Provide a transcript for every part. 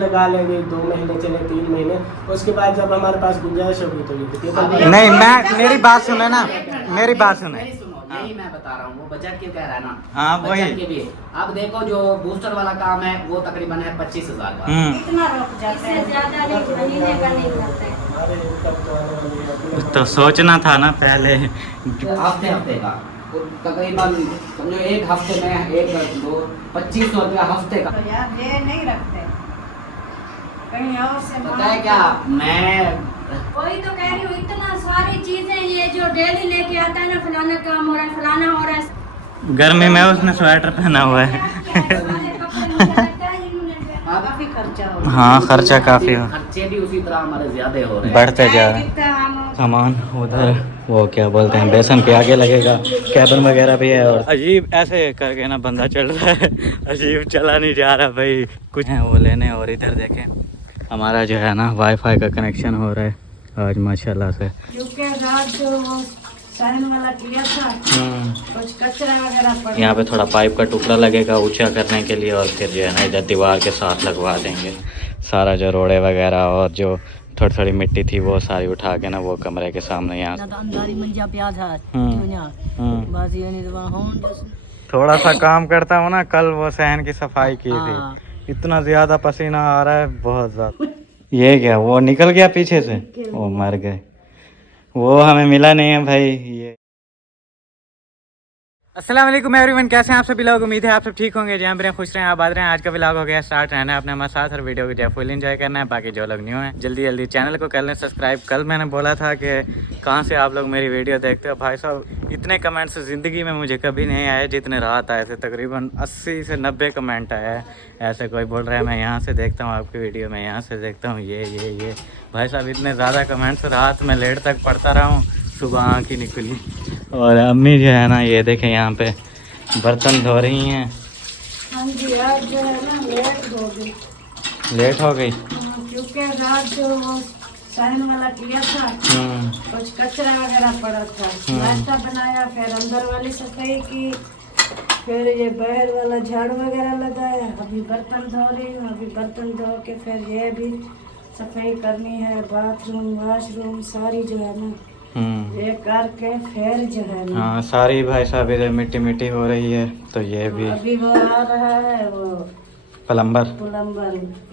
लगा लेंगे, 2 महीने चले, 3 महीने, उसके बाद जब हमारे पास गुंजाइश होगी तो ये नहीं, मैं मेरी बात सुने ना, मेरी बात सुने। यही मैं बता रहा हूँ, वो बजट के कह रहा है ना। हाँ वही। बजट के भी अब देखो, जो बूस्टर वाला काम है वो तकरीबन है 25,000 का। कितना रुक जाता है, ज्यादा नहीं, महीने का नहीं करता है। हमारे इनकम तो आने वाली है। तो सोचना था ना पहले। हफ्ते हफ्ते का तकरीबन समझो, एक हफ्ते में 2500 रुपया हफ्ते का। तो यार ये नहीं रखते, कहीं और से पता है क्या, मैं कोई तो कह रही हूँ, इतना सारी चीजें ये जो डेली लेके आता है ना, फलाना काम हो रहा है, फलाना हो रहा है। गर्मी में उसने स्वेटर पहना हुआ है। काफी खर्चा हो। हाँ, खर्चा काफी हो, खर्चे भी उसी तरह हमारे ज्यादा हो रहे हैं। बढ़ते जा रहे हैं। सामान उधर वो क्या बोलते हैं, बेसन के आगे लगेगा, कैबिन वगैरह भी है। और अजीब ऐसे करके ना बंदा चल रहा है, अजीब चला नहीं जा रहा भाई, कुछ है वो लेने। और इधर देखें, हमारा जो है ना वाईफाई का कनेक्शन हो रहा है आज माशाल्लाह से। क्योंकि रात जो वो साइन वाला किया था, कुछ कचरा वगैरह पड़ा। यहाँ पे थोड़ा पाइप का टुकड़ा लगेगा ऊंचा करने के लिए, और फिर जो है ना इधर दीवार के साथ लगवा देंगे सारा, जो रोड़े वगैरह और जो थोड़ी थोड़ी मिट्टी थी वो सारी उठा के ना वो कमरे के सामने यहाँ थोड़ा सा काम करता हूँ ना। कल वो सहन की सफाई की थी, इतना ज्यादा पसीना आ रहा है, बहुत ज्यादा। ये क्या, वो निकल गया पीछे से, वो मर गए, वो हमें मिला नहीं है भाई। ये अस्सलाम वालेकुम एवरीवन, कैसे हैं आप सभी लोग। उम्मीद है आप सब ठीक होंगे, जहाँ पर खुश रहें, आबाद रहें। आज का व्लॉग हो गया स्टार्ट, रहना है अपने हमारे साथ, हर वीडियो को जो फुल एंजॉय करना है। बाकी जो लोग न्यू हैं जल्दी जल्दी चैनल को कर लें सब्सक्राइब। कल मैंने बोला था कि कहाँ से आप लोग मेरी वीडियो देखते हो। भाई साहब, इतने कमेंट्स ज़िंदगी में मुझे कभी नहीं आए जितने रात आए थे, तकरीबन 80 से 90 कमेंट आए हैं। ऐसे कोई बोल रहा है मैं यहाँ से देखता हूँ आपकी वीडियो, मैं यहाँ से देखता हूँ, ये भाई साहब इतने ज़्यादा कमेंट्स, रात में लेट तक पढ़ता रहा हूँ, सुबह आँख ही निकली। और अम्मी जो है ना, ये देखें यहाँ पे बर्तन धो रही हैं। हाँ जी, आज जो है ना लेट हो गई। लेट हो गई क्योंकि रात जो वो साइन वाला किया था, कुछ कचरा वगैरह पड़ा था। नाश्ता बनाया, फिर अंदर वाली सफाई की, फिर ये बाहर वाला झाड़ू वगैरह लगाया। अभी बर्तन धो रही हूँ, अभी बर्तन धो के फिर ये भी सफाई करनी है, बाथरूम वॉशरूम सारी जो है ना ये करके फिर जो है ना। हाँ, सारी भाई साहब इधर मिट्टी मिट्टी हो रही है। तो ये भी अभी वो आ रहा है, वो प्लम्बर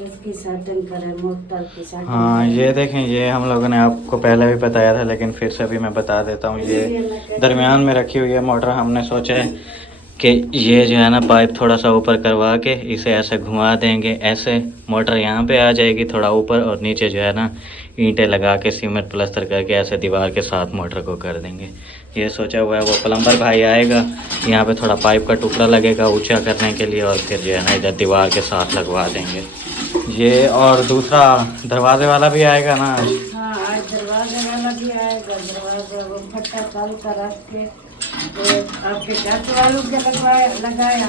इसकी सेटिंग करे, मोटर की सेटिंग। हाँ, ये देखें, ये हम लोगों ने आपको पहले भी बताया था, लेकिन फिर से भी मैं बता देता हूँ। ये दरमियान में रखी हुई है मोटर। हमने सोचा है कि ये जो है ना पाइप थोड़ा सा ऊपर करवा के इसे ऐसे घुमा देंगे, ऐसे मोटर यहाँ पे आ जाएगी थोड़ा ऊपर, और नीचे जो है ना ईंटें लगा के सीमेंट प्लास्टर करके ऐसे दीवार के साथ मोटर को कर देंगे। ये सोचा हुआ है। वो प्लम्बर भाई आएगा, यहाँ पे थोड़ा पाइप का टुकड़ा लगेगा ऊंचा करने के लिए, और फिर जो है ना इधर दीवार के साथ लगवा देंगे ये। और दूसरा दरवाजे वाला भी आएगा ना आज। हाँ, आज दरवाजे वाला भी आएगा। दरवाजा वो फट्टा काल का रख के आपके चाचू वालों के लगाया।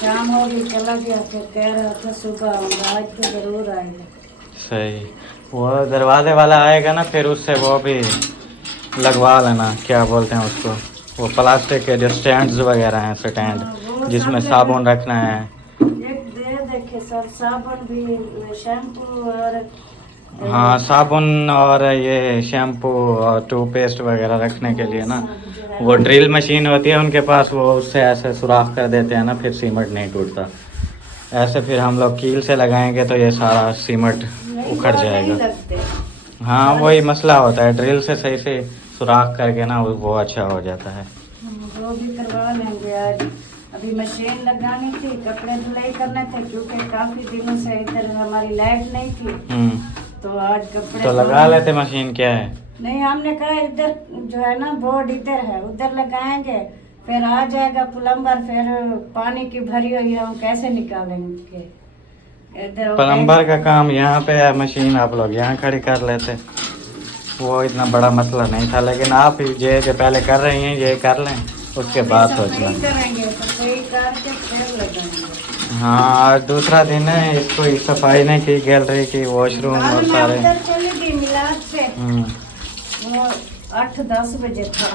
शाम हो गई, चला गया, फिर कह रहा था सुबह आज तो जरूर आएगा। सही, वो दरवाजे वाला आएगा ना, फिर उससे वो भी लगवा लेना, क्या बोलते हैं उसको, वो प्लास्टिक के जो स्टैंड्स वगैरह हैं, स्टैंड जिसमें साबुन रखना है। एक दे देखे सर, साबुन भी, शैम्पू और हाँ, साबुन और ये शैम्पू और टूथपेस्ट वगैरह रखने के लिए ना, वो ड्रिल मशीन होती है उनके पास, वो उससे ऐसे सुराख कर देते हैं ना, फिर सीमेंट नहीं टूटता। ऐसे फिर हम लोग कील से लगाएंगे तो ये सारा सीमेंट उखड़ जाएगा। हाँ, वही मसला होता है, ड्रिल से सही से सुराख करके ना वो अच्छा हो जाता है। वो भी करवा लेंगे आज। अभी मशीन लगानी थी, कपड़े धुलाई करने थे, क्योंकि काफी दिनों से इधर हमारी लाइट नहीं थी, तो आज कपड़े तो लगा लेते मशीन, क्या है। नहीं, हमने कहा इधर जो है ना बोर्ड इधर है, उधर लगाएंगे, फिर आ जाएगा प्लम्बर, फिर पानी की भरी हुई हम कैसे निकालेंगे। इधर प्लम्बर का काम यहाँ पे है, मशीन आप लोग यहाँ खड़ी कर लेते, वो इतना बड़ा मसला नहीं था। लेकिन आप ये जो पहले कर रही हैं ये कर लें, उसके बाद सोचना। करेंगे सफाई करके फिर लगाएंगे। हाँ, आज दूसरा दिन है, इसको सफाई नहीं की, गैलरी की, वॉशरूम और सारे। उधर चली गई मिलाद से, वो 8-10 बजे था,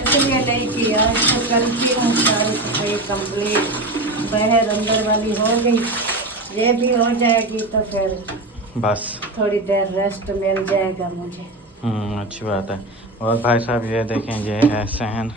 इसलिए नहीं की। आज तो कल की हूँ, सारी सफाई कंप्लीट, बाहर अंदर वाली हो गई, ये भी हो जाएगी तो फिर बस। थोड़ी देर रेस्ट मिल जाएगा मुझे। अच्छी बात है। और भाई साहब ये देखें, ये है सहन,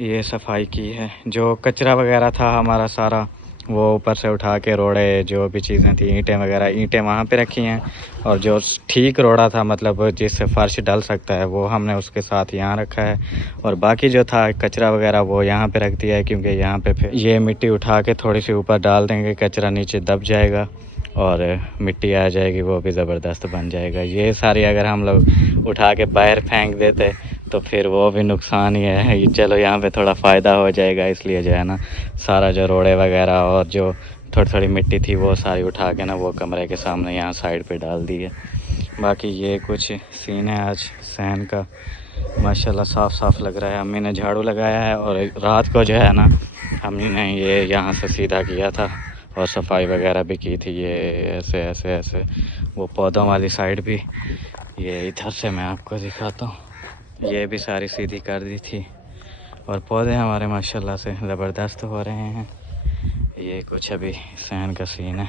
ये सफाई की है। जो कचरा वगैरह था हमारा सारा, वो ऊपर से उठा के रोड़े, जो भी चीज़ें थी, ईंटें वगैरह, ईंटें वहाँ पे रखी हैं। और जो ठीक रोड़ा था, मतलब जिससे फर्श डल सकता है, वो हमने उसके साथ यहाँ रखा है। और बाकी जो था कचरा वगैरह वो यहाँ पे रख दिया है, क्योंकि यहाँ पे फिर ये मिट्टी उठा के थोड़ी सी ऊपर डाल देंगे, कचरा नीचे दब जाएगा और मिट्टी आ जाएगी, वो भी ज़बरदस्त बन जाएगा। ये सारी अगर हम लोग उठा के बाहर फेंक देते तो फिर वो भी नुकसान ही है। चलो यहाँ पे थोड़ा फ़ायदा हो जाएगा, इसलिए जो है ना सारा जो रोड़े वगैरह और जो थोड़ी थोड़ी मिट्टी थी वो सारी उठा के ना वो कमरे के सामने यहाँ साइड पे डाल दी है। बाकी ये कुछ सीन है आज सहन का, माशाल्लाह साफ़ साफ़ लग रहा है। अम्मी ने झाड़ू लगाया है और रात को जो है ना अम्मी ने ये यहाँ से सीधा किया था और सफाई वगैरह भी की थी। ये ऐसे ऐसे ऐसे वो पौधों वाली साइड भी, ये इधर से मैं आपको दिखाता हूँ, ये भी सारी सीधी कर दी थी। और पौधे हमारे माशाल्लाह से ज़बरदस्त हो रहे हैं। ये कुछ अभी सहन का सीन है।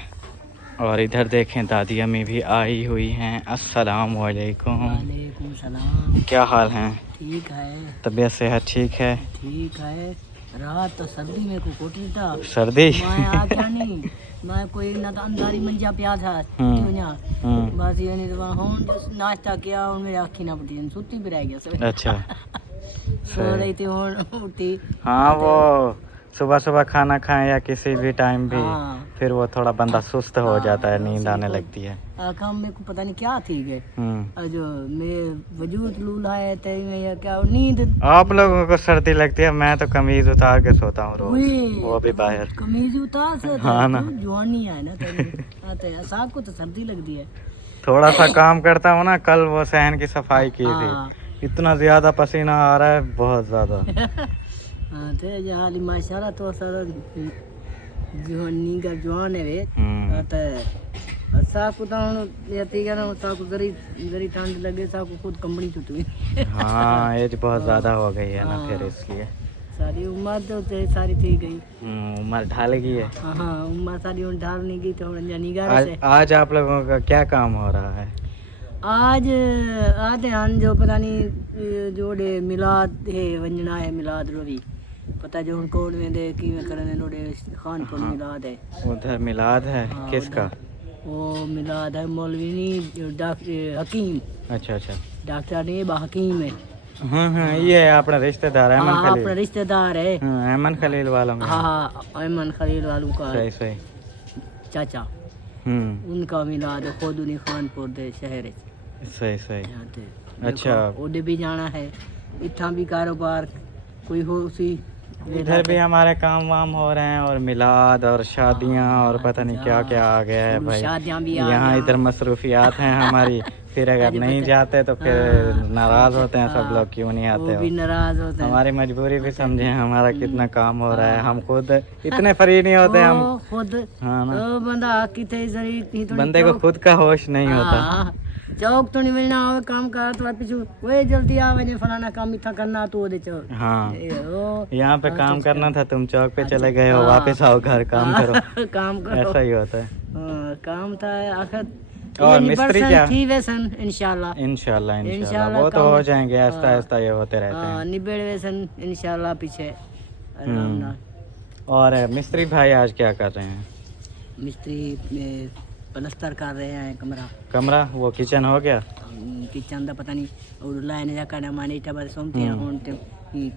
और इधर देखें दादी अम्मी भी आई हुई हैं। अस्सलाम वालेकुम। वालेकुम सलाम। क्या हाल हैं? ठीक है। तबीयत सेहत ठीक है? ठीक है। रात तो सर्दी में को कोटी था, सर्दी मैं आ क्या नहीं, मैं कोई ना तो अंधारी मंजा पिया था बस। ये नहीं तो हम जो नाश्ता किया और मेरी आँखी ना पड़ी, सुती भी रह गया सब। अच्छा सो रही थी और उठी। हाँ, वो सुबह सुबह खाना खाएं या किसी भी टाइम भी, हाँ। फिर वो थोड़ा बंदा सुस्त हो जाता है, नींद आने लगती है। काम में को पता नहीं क्या थी के जो मैं वजूद लूला है तय में या क्या नींद। आप लोगों को सर्दी लगती है, मैं तो कमीज उतार के सोता हूँ रोज, वो भी बाहर। कमीज उतार से हाँ ना, जवानी है ना तो साहब को तो सर्दी लगती है। थोड़ा सा काम करता हूँ ना। कल वो सहन की सफाई की थी, इतना ज्यादा पसीना आ रहा है, बहुत ज्यादा। हाँ थे जहाँ माशाल्लाह तो सर जवानी का जवान है वे तो साकु तो ये तीगा ना साकु जरी ठंड लगे साकु खुद कंबनी छुट्टी। हाँ एज बहुत ज्यादा हो गई है ना, फिर इसलिए सारी उम्र तो सारी थी गई। उम्र ढल गई है। हाँ उम्र सारी उन ढाल नहीं गई तो निगाह से। आज आप लोगों का क्या काम हो रहा है? आज आते हैं जो पता नहीं जोड़े मिलाद है, वंजना है मिलाद रोवी पता जो उनको में दे कि में करने नोड़े खानपुर मिलाद है। उधर मिलाद है? किसका? वो मिलाद है मौलवी डॉक्टर हकीम। अच्छा अच्छा, डॉक्टर नहीं हकीम है। हाँ ये अपना रिश्तेदार है, अहमद खलील। अपना रिश्तेदार है, अहमद खलील वालों का। हाँ अहमद खलील वालों का सही सही चाचा, उनका मिलाद है खुद उन्हीं खानपुर दे शहर है। सही सही। अच्छा, उधर भी जाना है, इतना भी कारोबार कोई हो उसी। इधर भी हमारे काम वाम हो रहे हैं और मिलाद और शादियां और पता नहीं क्या क्या आ गया है भाई। शादियां भी यहाँ इधर मसरूफियात हैं हमारी। फिर अगर नहीं जाते तो फिर नाराज होते हैं सब लोग, क्यों नहीं आते हो? भी नाराज होते हैं। हमारी मजबूरी भी समझे, हमारा कितना काम हो रहा है, हम खुद इतने फ्री नहीं होते हम खुद। हाँ ना, बंदे को खुद का होश नहीं होता। चौक तो नहीं मिलना हो काम कर तो पीछू कोई जल्दी आवे ने फलाना काम इतना करना तो ओदे चो। हाँ यहाँ पे काम करना था, तुम चौक पे चले गए हो, वापस आओ घर काम करो। काम करो, ऐसा ही होता है। काम था आखिर। और मिस्त्री क्या? थी वैसन इंशाल्लाह इंशाल्लाह वो तो हो जाएंगे, आहिस्ता आहिस्ता ये होते रहते हैं। निबेड़ वैसन इंशाल्लाह पीछे आराम ना। और मिस्त्री भाई आज क्या कर रहे हैं? मिस्त्री प्लस्तर कर रहे हैं कमरा वो किचन हो गया? किचन का पता नहीं और लाइन जा करना माने टबर सोमते हैं और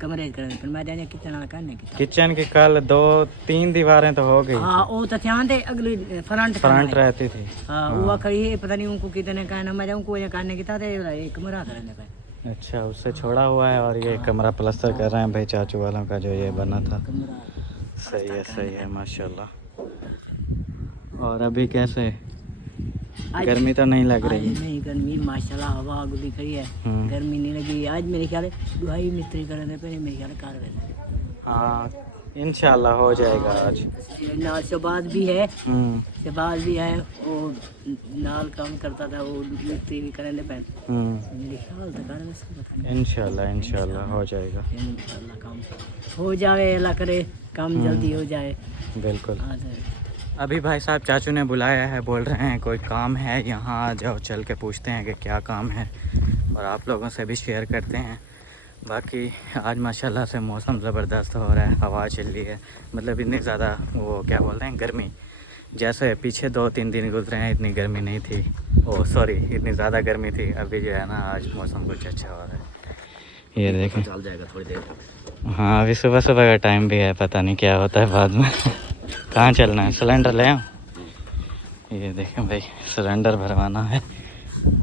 कमरे करने पर मैं जाने किचन वाला करने की किचन की कल 2-3 दीवारें तो हो गई। हाँ वो तो ध्यान दे अगली फ्रंट रहती थी। हाँ वो खड़ी है पता नहीं उनको कितने कहना मैं उनको ये करने की था एक कमरा करने का। अच्छा उससे छोड़ा हुआ है और ये कमरा प्लास्टर कर रहे हैं भाई चाचू वालों का जो ये बना था। सही है माशाल्लाह। और अभी कैसे, गर्मी तो नहीं लग रही? नहीं गर्मी माशाल्लाह, हवा गुली खड़ी है, गर्मी नहीं लगी आज। मेरे ख्याल है दुहाई मिस्त्री करने पे मेरे ख्याल कर रहे। हाँ इंशाल्लाह हो जाएगा आज। नाल शहबाज भी है, शहबाज भी है वो नाल काम करता था, वो मिस्त्री भी करने पे मेरे ख्याल तो कर। इंशाल्लाह हो जाएगा। इंशाल्लाह काम हो जाए, अल्लाह करे काम जल्दी हो जाए। बिल्कुल। अभी भाई साहब चाचू ने बुलाया है, बोल रहे हैं कोई काम है यहाँ आ जाओ, चल के पूछते हैं कि क्या काम है और आप लोगों से भी शेयर करते हैं। बाकी आज माशाल्लाह से मौसम ज़बरदस्त हो रहा है, हवा चल रही है, मतलब इतनी ज़्यादा वो क्या बोलते हैं गर्मी, जैसे पीछे 2-3 दिन गुजरे हैं इतनी गर्मी नहीं थी, ओ सॉरी इतनी ज़्यादा गर्मी थी। अभी जो है ना आज मौसम कुछ अच्छा हो रहा है, ये देखें चल जाएगा थोड़ी देर। हाँ अभी सुबह सुबह का टाइम भी है, पता नहीं क्या होता है बाद में। कहाँ चलना है, सिलेंडर ले आऊँ? ये देखें भाई सिलेंडर भरवाना है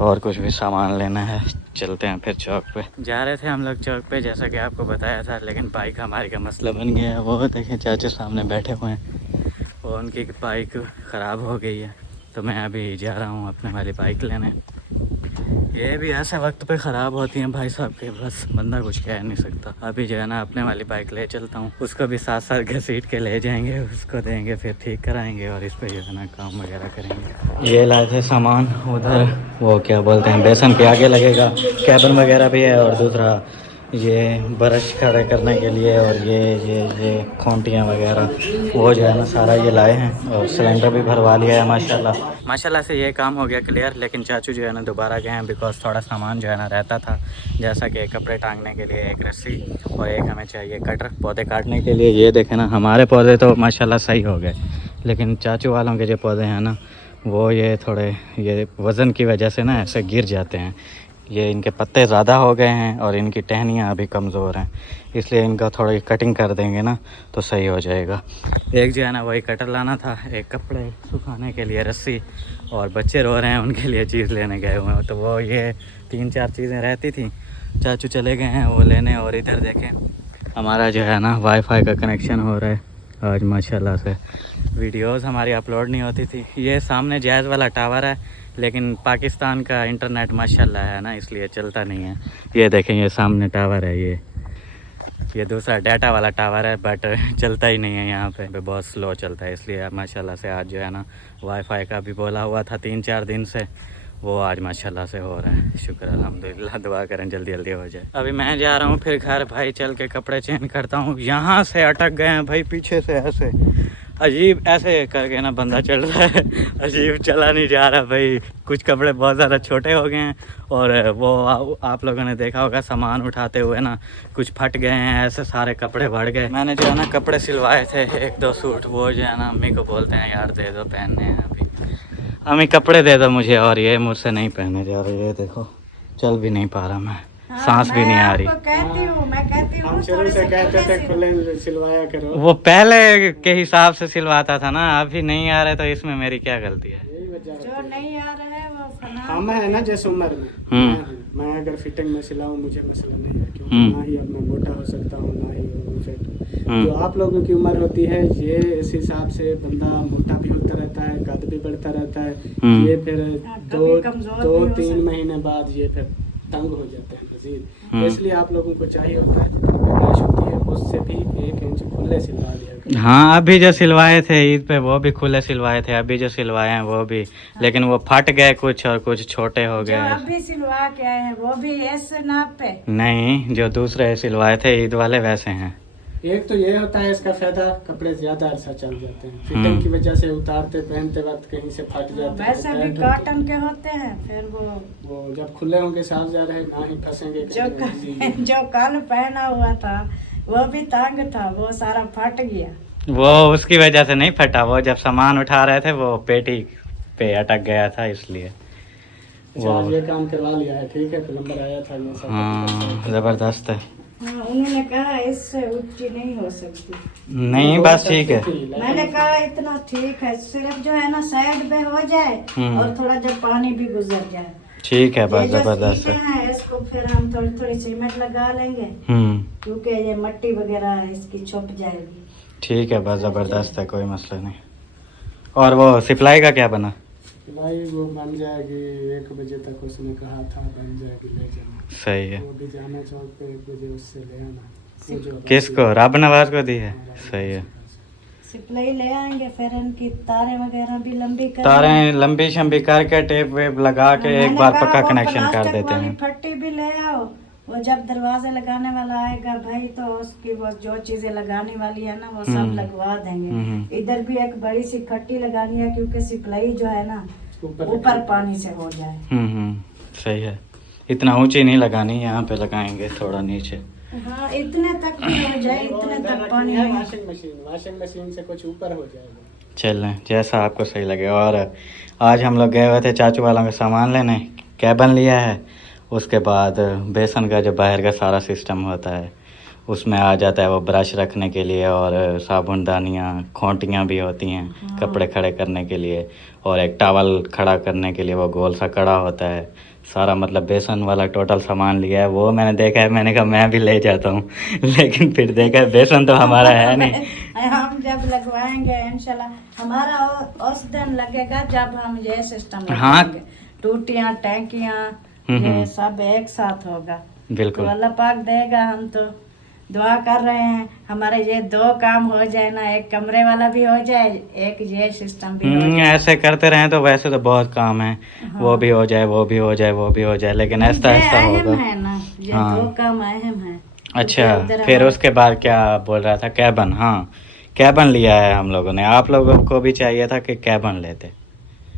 और कुछ भी सामान लेना है, चलते हैं फिर चौक पे। जा रहे थे हम लोग चौक पे जैसा कि आपको बताया था, लेकिन बाइक हमारी का मसला बन गया है। वो देखें चाचा सामने बैठे हुए हैं और उनकी बाइक ख़राब हो गई है, तो मैं अभी जा रहा हूँ अपने वाली बाइक लेने। ये भी ऐसे वक्त पे ख़राब होती हैं भाई साहब के, बस बंदा कुछ कह नहीं सकता। अभी जो है ना अपने वाली बाइक ले चलता हूँ, उसको भी साथ साथ घसीट के ले जाएंगे, उसको देंगे फिर ठीक कराएंगे और इस पे जो है ना काम वगैरह करेंगे। ये लाए थे सामान उधर, वो क्या बोलते हैं बेसन के आगे लगेगा, कैबिन वगैरह भी है, और दूसरा ये ब्रश खड़े करने के लिए, और ये खूंटियाँ वगैरह वो जो है ना सारा ये लाए हैं, और सिलेंडर भी भरवा लिया है माशाल्लाह से। ये काम हो गया क्लियर। लेकिन चाचू जो है ना दोबारा गए हैं, बिकॉज थोड़ा सामान जो है ना रहता था, जैसा कि कपड़े टांगने के लिए एक रस्सी और एक हमें चाहिए कटर पौधे काटने के लिए। ये देखें ना हमारे पौधे तो माशाल्लाह सही हो गए, लेकिन चाचू वालों के जो पौधे हैं ना वो ये थोड़े ये वज़न की वजह से ना ऐसे गिर जाते हैं। ये इनके पत्ते ज़्यादा हो गए हैं और इनकी टहनियाँ अभी कमज़ोर हैं, इसलिए इनका थोड़ी कटिंग कर देंगे ना तो सही हो जाएगा। एक जो है ना वही कटर लाना था, एक कपड़े सुखाने के लिए रस्सी, और बच्चे रो रहे हैं उनके लिए चीज़ लेने गए हुए हैं, तो वो ये 3-4 चीज़ें रहती थी, चाचू चले गए हैं वो लेने। और इधर देखें हमारा जो है ना वाईफाई का कनेक्शन हो रहा है आज माशाल्लाह से। वीडियोस हमारी अपलोड नहीं होती थी। ये सामने जैज़ वाला टावर है, लेकिन पाकिस्तान का इंटरनेट माशाल्लाह है ना, इसलिए चलता नहीं है। ये देखें ये सामने टावर है, ये दूसरा डाटा वाला टावर है, बट चलता ही नहीं है यहाँ पे, बहुत स्लो चलता है। इसलिए माशाल्लाह से आज जो है ना वाईफाई का भी बोला हुआ था 3-4 दिन से, वो आज माशाल्लाह से हो रहा है। शुक्र अल्हम्दुलिल्लाह, दुआ करें जल्दी जल्दी हो जाए। अभी मैं जा रहा हूँ फिर घर, भाई चल के कपड़े चेंज करता हूँ। यहाँ से अटक गए हैं भाई, पीछे से ऐसे अजीब ऐसे करके ना बंदा चल रहा है, अजीब चला नहीं जा रहा भाई। कुछ कपड़े बहुत ज़्यादा छोटे हो गए हैं, और वो आप लोगों ने देखा होगा सामान उठाते हुए ना कुछ फट गए हैं, ऐसे सारे कपड़े बढ़ गए। मैंने जो है ना कपड़े सिलवाए थे 1-2 सूट, वो जो है ना अम्मी को बोलते हैं यार दे दो पहनने हैं, अभी अम्मी कपड़े दे दो मुझे, और ये मुझसे नहीं पहने जा रहे। ये देखो चल भी नहीं पा रहा मैं, सांस भी नहीं आ रही। मैं कहती हूँ हम शुरू से कहते थे खुले सिलवाया करो, वो पहले के हिसाब से सिलवाता था ना, अभी नहीं आ रहे, तो इसमें मेरी क्या गलती है? यही वजह है। जो नहीं आ रहा है वो हम है ना जिस उम्र में मैं अगर फिटिंग में सिलाऊं मुझे मसला नहीं है, क्योंकि ना ही अब मैं मोटा हो सकता हूँ ना ही फिट। जो आप लोगों की उम्र होती है ये इस हिसाब से बंदा मोटा भी होता रहता है, कद भी बढ़ता रहता है, ये फिर 2-3 महीने बाद ये फिर तंग हो जाते हैं मजीद। इसलिए आप लोगों को चाहिए होता है जितनी गुंजाइश होती है उससे भी 1 इंच खुले सिलवा दिया। हाँ अभी जो सिलवाए थे ईद पे वो भी खुले सिलवाए थे, अभी जो सिलवाए हैं वो भी, लेकिन वो फट गए कुछ और कुछ छोटे हो गए। जो अभी सिलवा के आए हैं वो भी ऐसे नाप पे नहीं, जो दूसरे सिलवाए थे ईद वाले वैसे हैं। एक तो ये होता है इसका फायदा, कपड़े ज्यादा अरसा चल जाते हैं, फिटिंग की वजह से उतारते पहनते वक्त कहीं से फट जाते हैं। वैसे भी कॉटन के होते हैं, फिर वो जब खुले होंगे साफ जा रहे ना ही फंसेंगे। जो कल पहना हुआ था वो भी तंग था, वो सारा फट गया। वो उसकी वजह से नहीं फटा, वो जब सामान उठा रहे थे वो पेटी पे अटक गया था, इसलिए वो ये काम करवा लिया है। ठीक है, प्लम्बर आया था ये सब। हाँ जबरदस्त है। हाँ, उन्होंने कहा इससे ऊंची नहीं हो सकती। नहीं बस ठीक है। मैंने कहा इतना ठीक है, सिर्फ जो है ना साइड पे हो जाए और थोड़ा जब पानी भी गुजर जाए। ठीक है बस जबरदस्त है। इसको फिर हम थोड़ी थोड़ी सीमेंट लगा लेंगे, क्योंकि ये मिट्टी वगैरह इसकी छुप जाएगी। ठीक है बस जबरदस्त है, कोई मसला नहीं। और वो सिप्लाई का क्या बना? सिलाई वो बन जाएगी 1 बजे तक, उसने कहा था बन जाएगी, ले जाना। सही है। वो भी जाना चौक पे 1 बजे, उससे ले आना। किसको? रब नवाज को दी है। सही है, सिप्लाई ले आएंगे, फिर इनकी तारें वगैरह भी लंबी कर, तारें लंबी शंबी करके टेप वेप लगा के एक बार पक्का कनेक्शन कर देते हैं। फट्टी भी ले आओ वो जब दरवाजे लगाने वाला आएगा भाई तो उसकी वो जो चीजें लगाने वाली है ना वो सब लगवा देंगे। इधर भी एक बड़ी सी खट्टी लगानी है क्योंकि सिपलाई जो है ना ऊपर पानी से हो जाए। सही है, इतना ऊंची नहीं लगानी, यहाँ पे लगाएंगे थोड़ा नीचे। हाँ इतने तक भी हो जाए, इतने तक पानी है। वॉशिंग मशीन से कुछ ऊपर हो जाएगा। चल जैसा आपको सही लगे। और आज हम लोग गए हुए थे चाचू वालों का सामान लेने, कैबन लिया है, उसके बाद बेसन का जो बाहर का सारा सिस्टम होता है उसमें आ जाता है वो ब्रश रखने के लिए, और साबुनदानियाँ खोंटियाँ भी होती हैं कपड़े खड़े करने के लिए, और एक टॉवल खड़ा करने के लिए वो गोल सा कड़ा होता है। सारा मतलब बेसन वाला टोटल सामान लिया है। वो मैंने देखा है, मैंने कहा मैं भी ले जाता हूँ लेकिन फिर देखा है बेसन तो हमारा है नहीं। हम जब लगवाएंगे इंशाल्लाह हमारा उस दिन लगेगा जब हम ये सिस्टम लगाएंगे। टूटियाँ टैंकियाँ ये सब एक साथ होगा। बिल्कुल तो अल्लाह पाक देगा। हम तो दुआ कर रहे हैं हमारे ये 2 काम हो जाए ना, एक कमरे वाला भी हो जाए, एक ये सिस्टम भी हो जाए। ऐसे करते रहें तो वैसे तो बहुत काम है। हाँ। वो भी हो जाए, वो भी हो जाए, वो भी हो जाए, लेकिन ऐसा ऐसा होगा। है ना ये हाँ। 2 काम अहम है। अच्छा फिर उसके बाद क्या बोल रहा था? कैबन। हाँ कैबन लिया है हम लोगों ने। आप लोगों को भी चाहिए था कि कैबन लेते।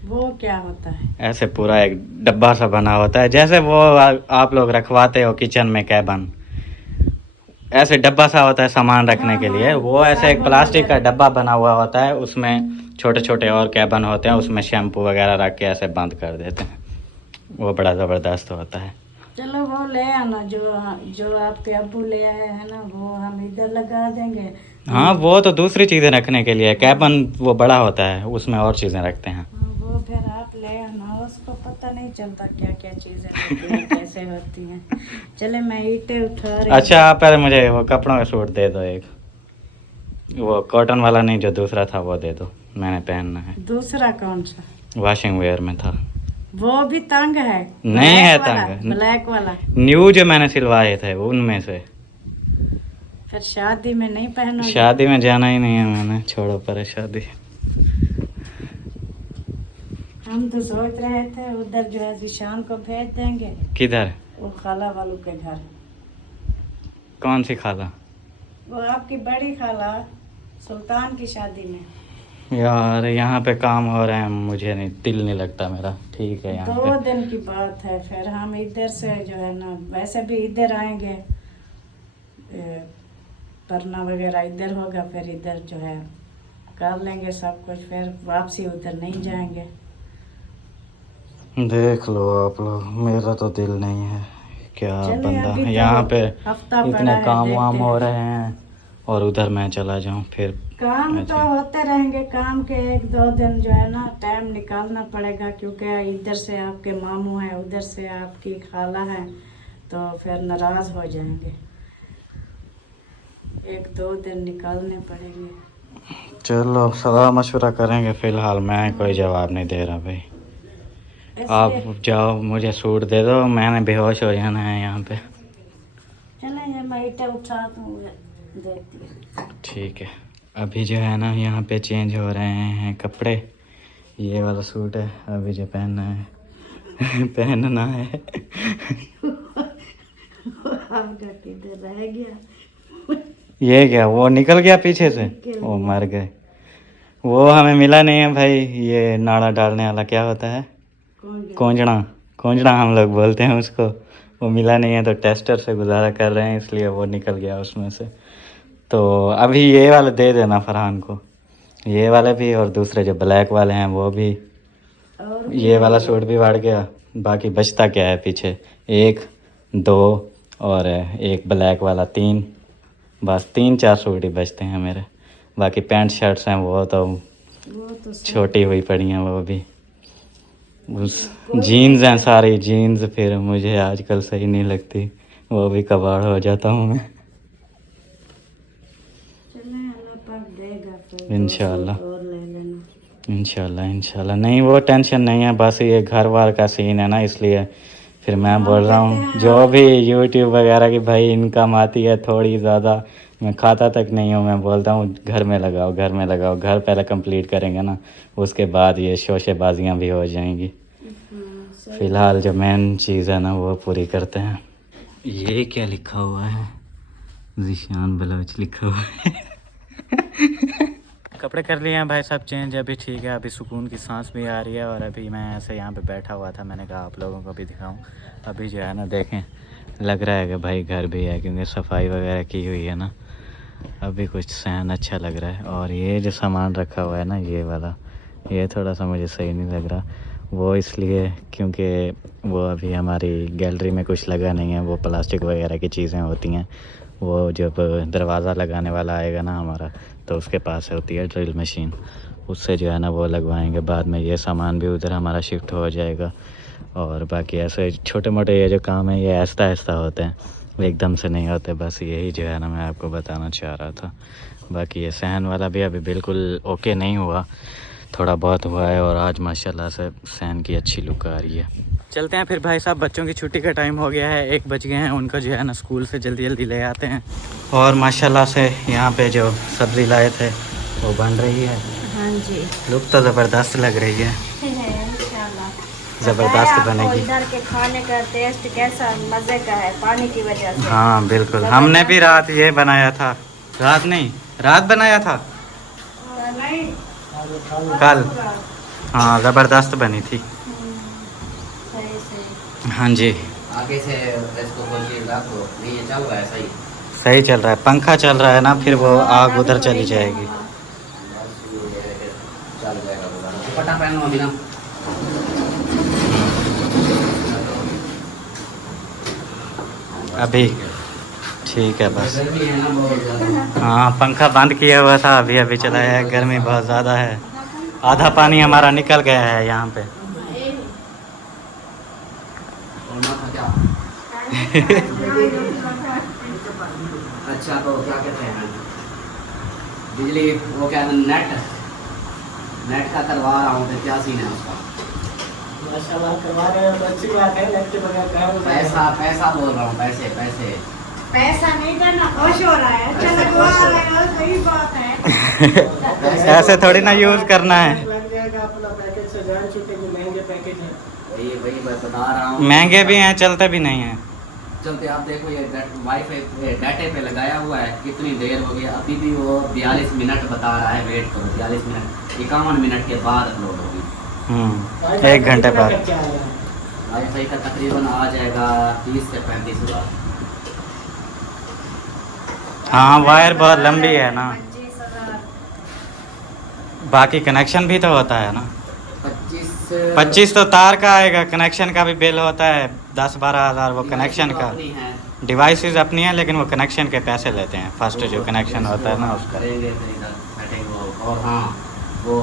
वो क्या होता है? ऐसे पूरा एक डब्बा सा बना होता है, जैसे वो आप लोग रखवाते हो किचन में कैबन, ऐसे डब्बा सा होता है सामान रखने के लिए। वो ऐसे एक प्लास्टिक का डब्बा बना हुआ होता है, उसमें छोटे छोटे और कैबन होते हैं, उसमें शैम्पू वगैरह रख के ऐसे बंद कर देते हैं। वो बड़ा ज़बरदस्त होता है। चलो वो ले आना, जो आपके अब्बू ले आए हैं ना वो हम इधर लगा देंगे। हाँ वो तो दूसरी चीज़ें रखने के लिए, कैबन वो बड़ा होता है उसमें और चीज़ें रखते हैं। वो फिर आप ले आना, उसको पता नहीं चलता क्या क्या चीज़ें होती हैं कैसे होती हैं। चले मैं ईंटें उठा रही। अच्छा आप पहले मुझे वो कपड़ों का सूट दे दो एक, वो कॉटन वाला नहीं, जो दूसरा था वो दे दो, मैंने पहनना है। दूसरा कौन सा? वॉशिंग वेयर में था। वो भी तंग है? नहीं है तंग, ब्लैक वाला न्यू जो मैंने सिलवाए थे उनमें से। फिर शादी में नहीं पहनोगे? शादी में जाना ही नहीं है मैंने, छोड़ो पर शादी। हम तो सोच रहे थे उधर जो है जिशान को भेज देंगे। किधर? वो खाला वालों के घर। कौन सी खाला? वो आपकी बड़ी खाला सुल्तान की शादी में। यार यहाँ पे काम हो रहे हैं, मुझे नहीं, दिल नहीं लगता मेरा। ठीक है यहाँ 2 दिन की बात है, फिर हम इधर से जो है ना वैसे भी इधर आएंगे, परना वगैरह इधर होगा, फिर इधर जो है कर लेंगे सब कुछ, फिर वापसी उधर नहीं जाएंगे। देख लो आप लोग, मेरा तो दिल नहीं है। क्या चलिए, बंदा अभी तो यहाँ पे हफ्ता पड़ा इतने है, काम वाम देखते हो हैं। रहे हैं और उधर मैं चला जाऊँ फिर। काम तो अच्छा। होते रहेंगे, काम के 1-2 दिन जो है ना टाइम निकालना पड़ेगा, क्योंकि इधर से आपके मामू हैं, उधर से आपकी खाला है, तो फिर नाराज हो जाएंगे। 1-2 दिन निकालने पड़ेंगे। चलो सलाह मशवरा करेंगे। फिलहाल मैं कोई जवाब नहीं दे रहा भाई। आप जाओ, मुझे सूट दे दो, मैंने बेहोश हो जाना है यहाँ पे। चले ये मैं ईंटें उठा दूँ, देखती हूँ। ठीक है, अभी जो है ना यहाँ पे चेंज हो रहे हैं कपड़े। ये वाला सूट है अभी जो पहनना है पहनना है। आपका किधर रह गया? ये क्या, वो निकल गया पीछे से? वो मर गए। वो हमें मिला नहीं है भाई, ये नाड़ा डालने वाला क्या होता है? कोंजड़ा। कोंजड़ा हम लोग बोलते हैं उसको। वो मिला नहीं है तो टेस्टर से गुजारा कर रहे हैं, इसलिए वो निकल गया उसमें से। तो अभी ये वाले दे देना फरहान को, ये वाले भी, और दूसरे जो ब्लैक वाले हैं वो भी। ये वाला सूट भी बढ़ गया, बाकी बचता क्या है पीछे? 1, 2 और एक ब्लैक वाला 3, बस 3-4 सूट ही बचते हैं मेरे। बाकी पैंट शर्ट्स हैं वो तो छोटी हुई पड़ी हैं, वो भी। उस जीन्स हैं सारी जीन्स, फिर मुझे आजकल सही नहीं लगती, वो भी कबाड़ हो जाता हूँ मैं। इंशाल्लाह इंशाल्लाह। नहीं वो टेंशन नहीं है, बस ये घर वार का सीन है ना, इसलिए फिर मैं बोल रहा हूँ जो भी यूट्यूब वगैरह की भाई इनकम आती है थोड़ी ज़्यादा, मैं खाता तक नहीं हूँ, मैं बोलता हूँ घर में लगाओ, घर में लगाओ। घर पहले कंप्लीट करेंगे ना, उसके बाद ये शोशेबाजियाँ भी हो जाएंगी। फ़िलहाल जो मेन चीज़ है ना वो पूरी करते हैं। ये क्या लिखा हुआ है? ज़ीशान बलोच लिखा हुआ है। कपड़े कर लिए हैं भाई साहब चेंज, अभी ठीक है, अभी सुकून की सांस भी आ रही है। और अभी मैं ऐसे यहाँ पे बैठा हुआ था, मैंने कहा आप लोगों को भी दिखाऊं। अभी जो है ना देखें, लग रहा है कि भाई घर भी है, क्योंकि सफाई वगैरह की हुई है ना। अभी कुछ सहन अच्छा लग रहा है। और ये जो सामान रखा हुआ है ना, ये वाला, ये थोड़ा सा मुझे सही नहीं लग रहा। वो इसलिए क्योंकि वो अभी हमारी गैलरी में कुछ लगा नहीं है। वो प्लास्टिक वगैरह की चीज़ें होती हैं, वो जब दरवाज़ा लगाने वाला आएगा ना हमारा, तो उसके पास होती है ड्रिल मशीन, उससे जो है ना वो लगवाएंगे। बाद में ये सामान भी उधर हमारा शिफ्ट हो जाएगा। और बाकी ऐसे छोटे मोटे ये जो काम है, ये आहिस्ता आहिस्ता होते हैं, एकदम से नहीं होते। बस यही जो है ना मैं आपको बताना चाह रहा था। बाकी ये सहन वाला भी अभी बिल्कुल ओके नहीं हुआ, थोड़ा बहुत हुआ है। और आज माशाल्लाह से सहन की अच्छी लुक आ रही है। चलते हैं फिर भाई साहब, बच्चों की छुट्टी का टाइम हो गया है, 1 बज गए हैं। उनको जो है ना स्कूल से जल्दी जल्दी ले आते हैं। और माशाल्लाह से यहाँ पे जो सब्ज़ी लाए थे वो बन रही है। हाँ जी, लुक तो ज़बरदस्त लग रही है, इंशाल्लाह ज़बरदस्त बनेगी। इधर के खाने का टेस्ट कैसा मज़े का है, पानी की वजह से। हाँ बिल्कुल, हमने भी रात ये बनाया था, रात नहीं रात बनाया था नहीं, कल। हाँ ज़बरदस्त बनी थी। सही सही। हाँ जी, आगे से इसको खोलिए तो नहीं, ये चल रहा है सही। सही चल रहा है, पंखा चल रहा है ना, फिर वो आग उधर चली जाएगी। चल जाएगा पूरा। दुपट्टा पहनो अभी ना। अभी ठीक है बस। गर्मी है ना बहुत ज़्यादा। हाँ पंखा बंद किया हुआ था, अभी अभी चलाया है। गर्मी बहुत ज़्यादा है, आधा पानी हमारा निकल गया है यहाँ पे। और माथा क्या? अच्छा तो क्या कहते हैं, बिजली वो क्या नेट का करवा रहा हूँ, तो क्या सीन है उसका? माशाल्लाह करवा रहे हैं, अच्छी बात है। इलेक्ट्रिक वगैरह का पैसा बोल रहा हूँ, पैसे पैसा नहीं देना, खुश हो रहा है, अच्छा लगवा रहे हो, सही बात है। ऐसे थोड़ी ना यूज़ करना है। लग जाएगा अपना पैकेज से, जान छूटेगी, महंगे पैकेज है। वही मैं बता रहा हूँ। महंगे भी हैं, चलते भी नहीं हैं। चलते आप देखो, ये वाईफाई डाटे पे लगाया हुआ है, कितनी देर हो गई, अभी भी वो 42 मिनट बता रहा है। वेट करो, 42 मिनट, 51 मिनट के बाद अपलोड होगी। 1 घंटे बाद। वाईफाई का तकरीबन आ जाएगा 30 से 35 हज़ार। हाँ वायर बहुत लंबी है ना, 25,000। बाकी कनेक्शन भी तो होता है ना। 25 तो25 तार का आएगा, कनेक्शन का भी बिल होता है 10-12 हज़ार। वो कनेक्शन का, डिवाइसेस अपनी है, लेकिन वो कनेक्शन के पैसे लेते हैं। फर्स्ट जो कनेक्शन होता है ना उसका। करेंगे फिर इधर सेटिंग वो। और हाँ वो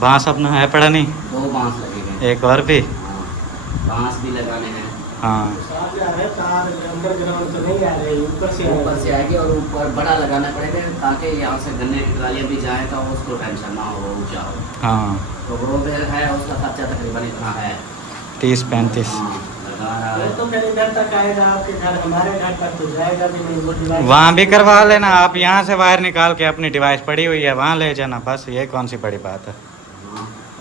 बांस अपना है पड़ा नहीं, 2 बांस लगेंगे। एक और भी। हाँ, बांस भी लगाने हैं। हाँ तार अंडरग्राउंड तो नहीं आ रही, ऊपर से आएगी। और ऊपर बड़ा लगाना पड़ेगा, ताकि यहाँ से गन्ने की ट्रालियाँ भी जाए तो उसको टेंशन ना हो, ऊँचा हो। हाँ तो वो भी है, उसका खर्चा तकरीबन इतना है, 30-35। हाँ, लगा रहा वो है। तो मेरे घर तक आएगा, आपके घर, हमारे घर तक तो जाएगा भी नहीं। वो डिवाइस वहाँ भी करवा लेना आप, यहाँ से वायर निकाल के अपनी डिवाइस पड़ी हुई है वहाँ ले जाना, बस ये कौन सी बड़ी बात है।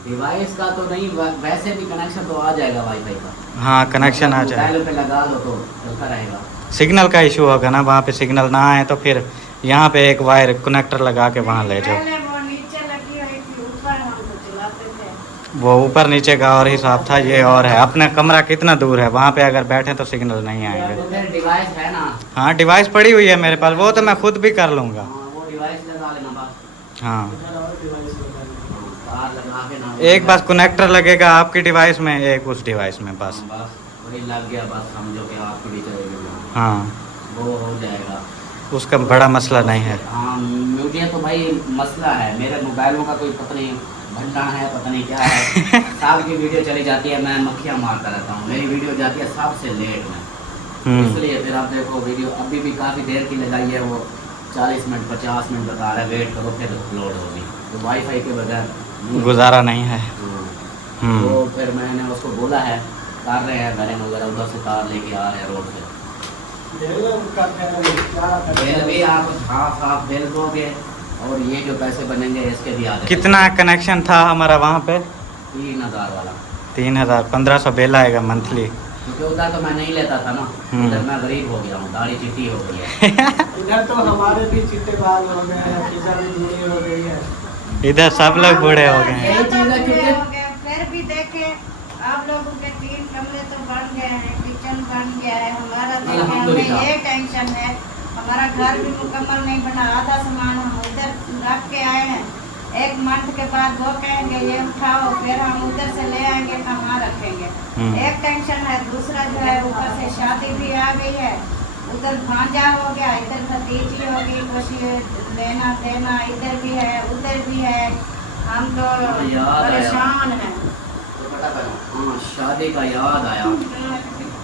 डिवाइस का तो नहीं, वैसे भी कनेक्शन तो आ जाएगा वाईफाई का। हाँ कनेक्शन आ जाए, मोबाइल पे लगा लो तो चलता रहेगा। सिग्नल का इशू होगा ना, वहाँ पे सिग्नल ना आए तो फिर यहाँ पे एक वायर कनेक्टर लगा के वहाँ ले जाओ। पहले वो नीचे लगी हुई थी, ऊपर हम तो चलाते थे। वो ऊपर नीचे का और हिसाब था, ये और है। अपना कमरा कितना दूर है, वहाँ पे अगर बैठे तो सिग्नल नहीं आएंगे। तो फिर डिवाइस है ना? हाँ डिवाइस पड़ी हुई है मेरे पास, वो तो मैं खुद भी कर लूँगा। हाँ, वो डिवाइस लगा लेना बस। हाँ और डिवाइस लगा लेंगे। तार लगा के ना, एक बस कनेक्टर लगेगा आपकी डिवाइस में, एक उस डिवाइस में, बस। बस वही लग गया, बस समझो कि आपकी भी चलेगी, हाँ वो हो जाएगा। उसका बड़ा मसला नहीं है। हाँ मुझे तो भाई मसला है, मेरे मोबाइलों का कोई पता नहीं घंटा है, पता नहीं क्या है। साहब की वीडियो चली जाती है, मैं मक्खियाँ मारता रहता हूँ, मेरी वीडियो जाती है सबसे लेट में। इसलिए फिर आप देखो वीडियो अभी भी काफ़ी देर की लगाई है, वो 40 मिनट 50 मिनट बता रहा है, वेट करो फिर अपलोड होगी। तो वाईफाई के बगैर गुजारा नहीं है। तो फिर मैंने उसको बोला है, कर रहे हैं वायरिंग वगैरह, उधर से तार लेके आ रहे हैं रोड पे। बिल भी आप हाफ बिल दोगे, और ये जो पैसे बनेंगे इसके भी आधे। कितना कनेक्शन था हमारा वहाँ पे? 3000 वाला। 3000, 1500 बिल आएगा मंथली। क्योंकि उधर तो मैं नहीं लेता था ना, इधर मैं गरीब हो गया हूँ, दाढ़ी चिट्टी हो गई है। इधर तो हमारे भी चिट्टे बाल हो गए हैं, फिजा भी बूढ़ी हो गई है। इधर सब लोग बूढ़े हो गए हैं। यही चीज़ है क्योंकि हो गए, फिर भी देखे आप लोगों के 3 कमरे तो बन गए हैं, किचन बन गया है। हमारा देखे हमें अल्हम्दुलिल्लाह। ये टेंशन है, हमारा घर भी मुकम्मल नहीं बना, आधा सामान हम उधर रख के आए हैं। 1 मंथ के बाद वो कहेंगे ये उठाओ, फिर हम उधर से ले आएंगे, कहाँ रखेंगे। एक टेंशन है, दूसरा जो है ऊपर से शादी भी आ गई है, उधर भांजा हो गया, इधर भतीजी हो गई, कुछ लेना देना इधर भी है उधर भी है, हम तो याद आया। परेशान हैं। हाँ, शादी का याद आया।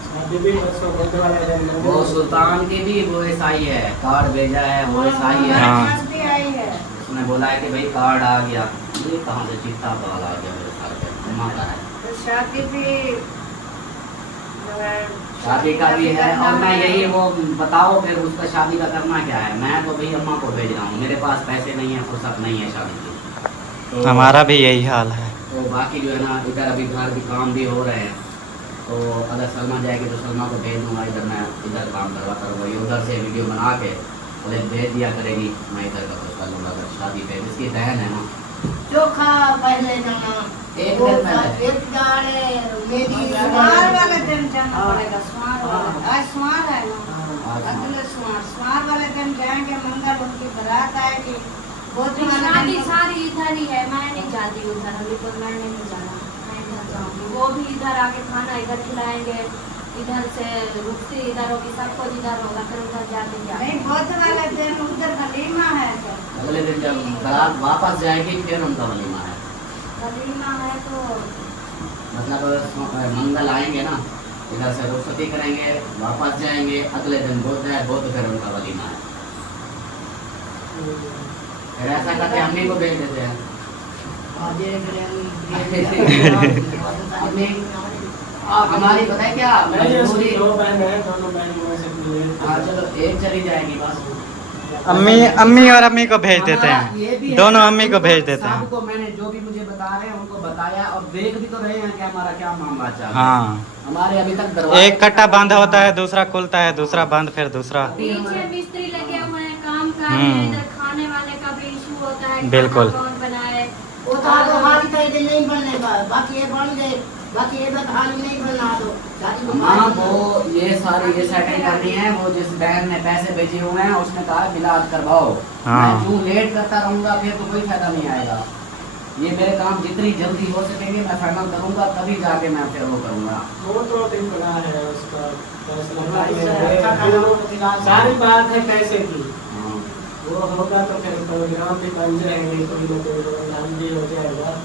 शादी भी बस होने वाला है। वो सुल्तान की भी वो ईसाई है, कार्ड भेजा है वो ईसाई है। हाँ। हमारे पास भी आई है। उसने बोला है कि भाई कार्ड आ गया। ये कहाँ से चिट्टा बाल आ गया मेरे साथ पे, माता है। तो शादी भी शादी का भी है, और मैं यही वो बताओ फिर उसका शादी का करना क्या है। मैं तो भाई अम्मा को भेज रहा हूँ, मेरे पास पैसे नहीं है, फुर्सत नहीं है शादी की। तो हमारा भी यही हाल है। तो बाकी जो है ना, इधर अभी घर भी काम भी हो रहे हैं, तो अगर सलमा जाएगी तो सलमा को भेज दूँगा, इधर मैं इधर काम करवा करूँगा। ये उधर से वीडियो बना के उन्हें भेज दिया करेगी, मैं इधर का कुछ कर लूँगा अगर शादी पे। इसकी बहन है ना, चोखा पहले जाना, एक दिन पहले एक जाने मेरी स्वार वाले दिन जाना पड़ेगा, स्वार वाले। आज स्वार है ना, आज अगले स्वार वाले दिन जाएंगे, मंगल उनकी बारात आएगी। बहुत शादी सारी इधर ही है, मैं नहीं जाती उधर, अभी तो मैं नहीं जाना, मैं इधर जाऊंगी। वो भी इधर आके खाना इधर खिलाएंगे, इधर से रुकती इधर होगी, सब कुछ इधर होगा, फिर उधर जाके क्या नहीं, बहुत वाले दिन उधर वलीमा है, तो अगले दिन जब बारात वापस जाएगी फिर उनका वलीमा है। वलीमा है तो मतलब मंगल आएंगे ना, इधर से रुखसती करेंगे, वापस जाएंगे, अगले दिन बुध है, बुध फिर उनका वलीमा है। फिर ऐसा करके अम्मी को भेज देते हैं। अम्मी हमारी पता है क्या नहीं, उसकी मजबूरी। 2 बहन है, दोनों बहन में से कोई एक। हाँ चलो, एक चली जाएगी बस। अम्मी और अम्मी को भेज देते हमारा ये भी हैं, है, दोनों अम्मी को उनको भेज देते हैं। सबको मैंने जो भी मुझे बता रहे हैं उनको बताया, और देख भी तो रहे हैं कि हमारा क्या मामला चल रहा है। हाँ, हमारे अभी तक दरवाजे एक कट्टा बंद होता है, दूसरा खुलता है, दूसरा बंद, फिर दूसरा। पीछे मिस्त्री लगे हुए हैं, काम कर रहे हैं, इधर खाने वाले का भी इशू होता है, बिल्कुल। खाना कौन बनाए। वो तो हाल तो नहीं बनने का, बाकी ये बन गए, बाकी ये बात हाल नहीं बनना तो शादी को हाँ, वो ये सारी ये सेटिंग करनी है। वो जिस बहन ने पैसे भेजे हुए हैं उसने कहा इलाज करवाओ। हाँ। मैं जो लेट करता रहूंगा फिर तो कोई फायदा नहीं आएगा। ये मेरे काम जितनी जल्दी हो सकेंगे मैं फाइनल करूंगा, तभी जाके मैं फिर वो करूंगा। वो तो दिन बना है उसका फैसला। अच्छा खाना सारी बात है पैसे की। हाँ। वो होगा तो फिर प्रोग्राम भी बन जाएंगे, कोई ना कोई प्रोग्राम भी हो जाएगा।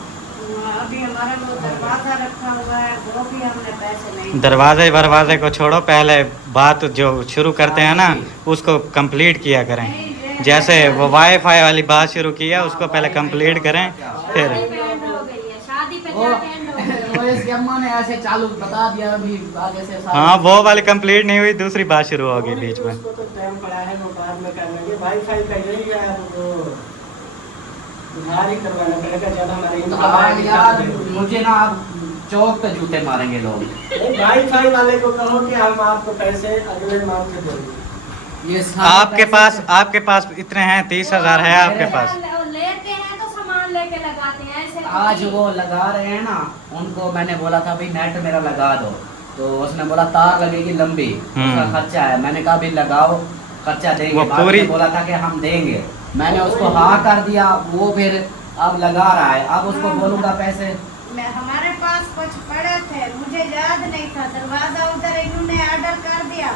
अभी हमारा वो दरवाजा रखा हुआ है, वो भी हमने पैसे नहीं। दरवाजे को छोड़ो, पहले बात जो शुरू करते हैं ना उसको कंप्लीट किया करें। जैसे वो वाईफाई वाली बात शुरू की है, उसको पहले कंप्लीट करें, फिर शादी पे एंड हो गई है, शादी पे वो जाके एंड हो गई है। वो इसकी अम्मा ने ऐसे चालू बता दिया, अभी आगे से सारा- हाँ, वो वाली कंप्लीट नहीं हुई, दूसरी बात शुरू होगी वो भी बीच तो में। उसको तो टाइम पड़ा है, वो बाद में कर लेंगे। वाईफाई का यही है, अब वो उधार ही करवाना पड़ेगा। ज्यादा हमारे इनकम हाँ आएगी यार, तब दे। मुझे ना अब चौक पे जूते मारेंगे लोग। वाईफाई वाले को कहो कि हम आपको पैसे अगले मंथ देंगे। ये सारे आपके पास इतने हैं, 30,000 है आपके पास। लेते हैं तो सामान लेके लगाते हैं, ऐसे तो आज नहीं। वो लगा रहे हैं ना, उनको मैंने बोला था भाई नेट मेरा लगा दो, तो उसने बोला तार लगेगी लंबी, उसका खर्चा है। मैंने कहा भाई लगाओ, खर्चा देंगे। वो बाद में पूरी- बोला था कि हम देंगे, मैंने उसको हाँ कर दिया। वो फिर अब लगा रहा है, अब उसको बोलूंगा पैसे। हमारे पास कुछ पड़े थे, मुझे याद नहीं था। दरवाजा उधर इन्होंने ऑर्डर कर दिया,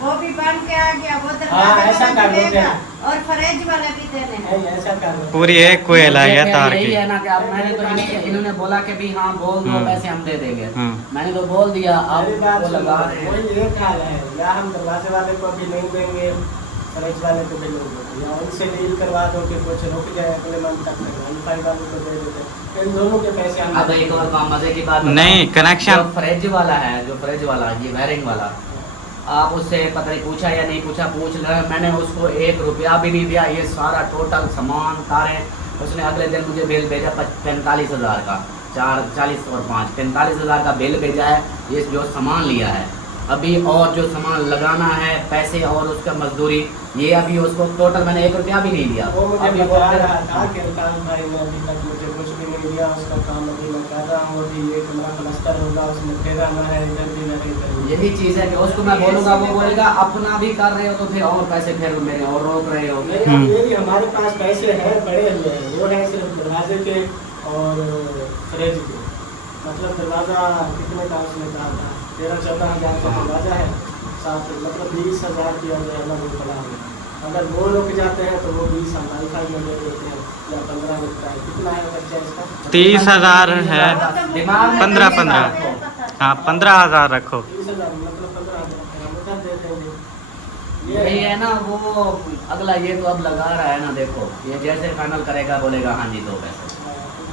वो भी बन के आ गया। वो हाँ, ऐसा दरवाजा कर वाला देते देगा हैं। और फ्रिज वाले भी देने हैं। नहीं, ऐसा कर लो। पूरी एक कोयल आई है फिर तार यही की। है ना कि अब मैंने तो इन्होंने बोला कि भी हाँ बोल दो, पैसे हम दे देंगे। मैंने तो बोल दिया, मेरी अब बात वो सुनो, लगा रहे हैं। वही एक हाल है। या हम दरवाजे वाले को भी नहीं देंगे, फ्रिज वाले को भी नहीं देंगे, या उनसे डील करवा दो कि कुछ रुक जाए अगले मंथ तक में, वाईफाई वाले को दे देते। इन दोनों के पैसे हम अब एक और काम मजे की बात बताऊं? नहीं, कनेक्शन- जो फ्रिज वाला है, जो फ्रिज वाला ये वायरिंग वाला, आप उससे पता नहीं पूछा या नहीं पूछा, पूछ ले। मैंने उसको 1 रुपया भी नहीं दिया। ये सारा टोटल सामान तारे उसने अगले दिन मुझे बिल भेजा 45,000 का। 40 और 5 45,000 का बिल भेजा है। ये जो सामान लिया है अभी, और जो सामान लगाना है पैसे और उसका मजदूरी, ये अभी उसको टोटल मैंने 1 रुपया भी नहीं लिया। वो मुझे अभी बता रहा था कि अल्ताफ भाई ने अभी तक मुझे कुछ भी नहीं दिया, उसका काम अभी मैं कर रहा हूँ, अभी ये कमरा प्लास्टर होगा, उसमें फिर आना है, इधर भी नहीं करूँगी। यही चीज़ है कि उसको मैं बोलूँगा, वो बोलेगा अपना भी कर रहे हो तो फिर और पैसे फिर मेरे और रोक रहे हो। नहीं, अब ये भी हमारे पास पैसे हैं पड़े हुए हैं, वो है सिर्फ दरवाजे के और फ्रिज के। मतलब दरवाज़ा कितने का उसने कहा था, 13-14 हज़ार का दरवाज़ा है, साथ मतलब 20,000 की और अलग वो पड़ा है। अगर वो रुक जाते हैं तो वो 20 हम वाईफाई में दे देते हैं, या 15 रुकता है। कितना है खर्चा इसका? 30,000 है। दिमाग में 15 हाँ 15,000 रखो। 30,000 मतलब 15,000 हम उधर दे देंगे। यही है ना, वो अगला ये तो अब लगा रहा है ना, देखो ये जैसे फाइनल करेगा बोलेगा हाँ जी 2 पैसे।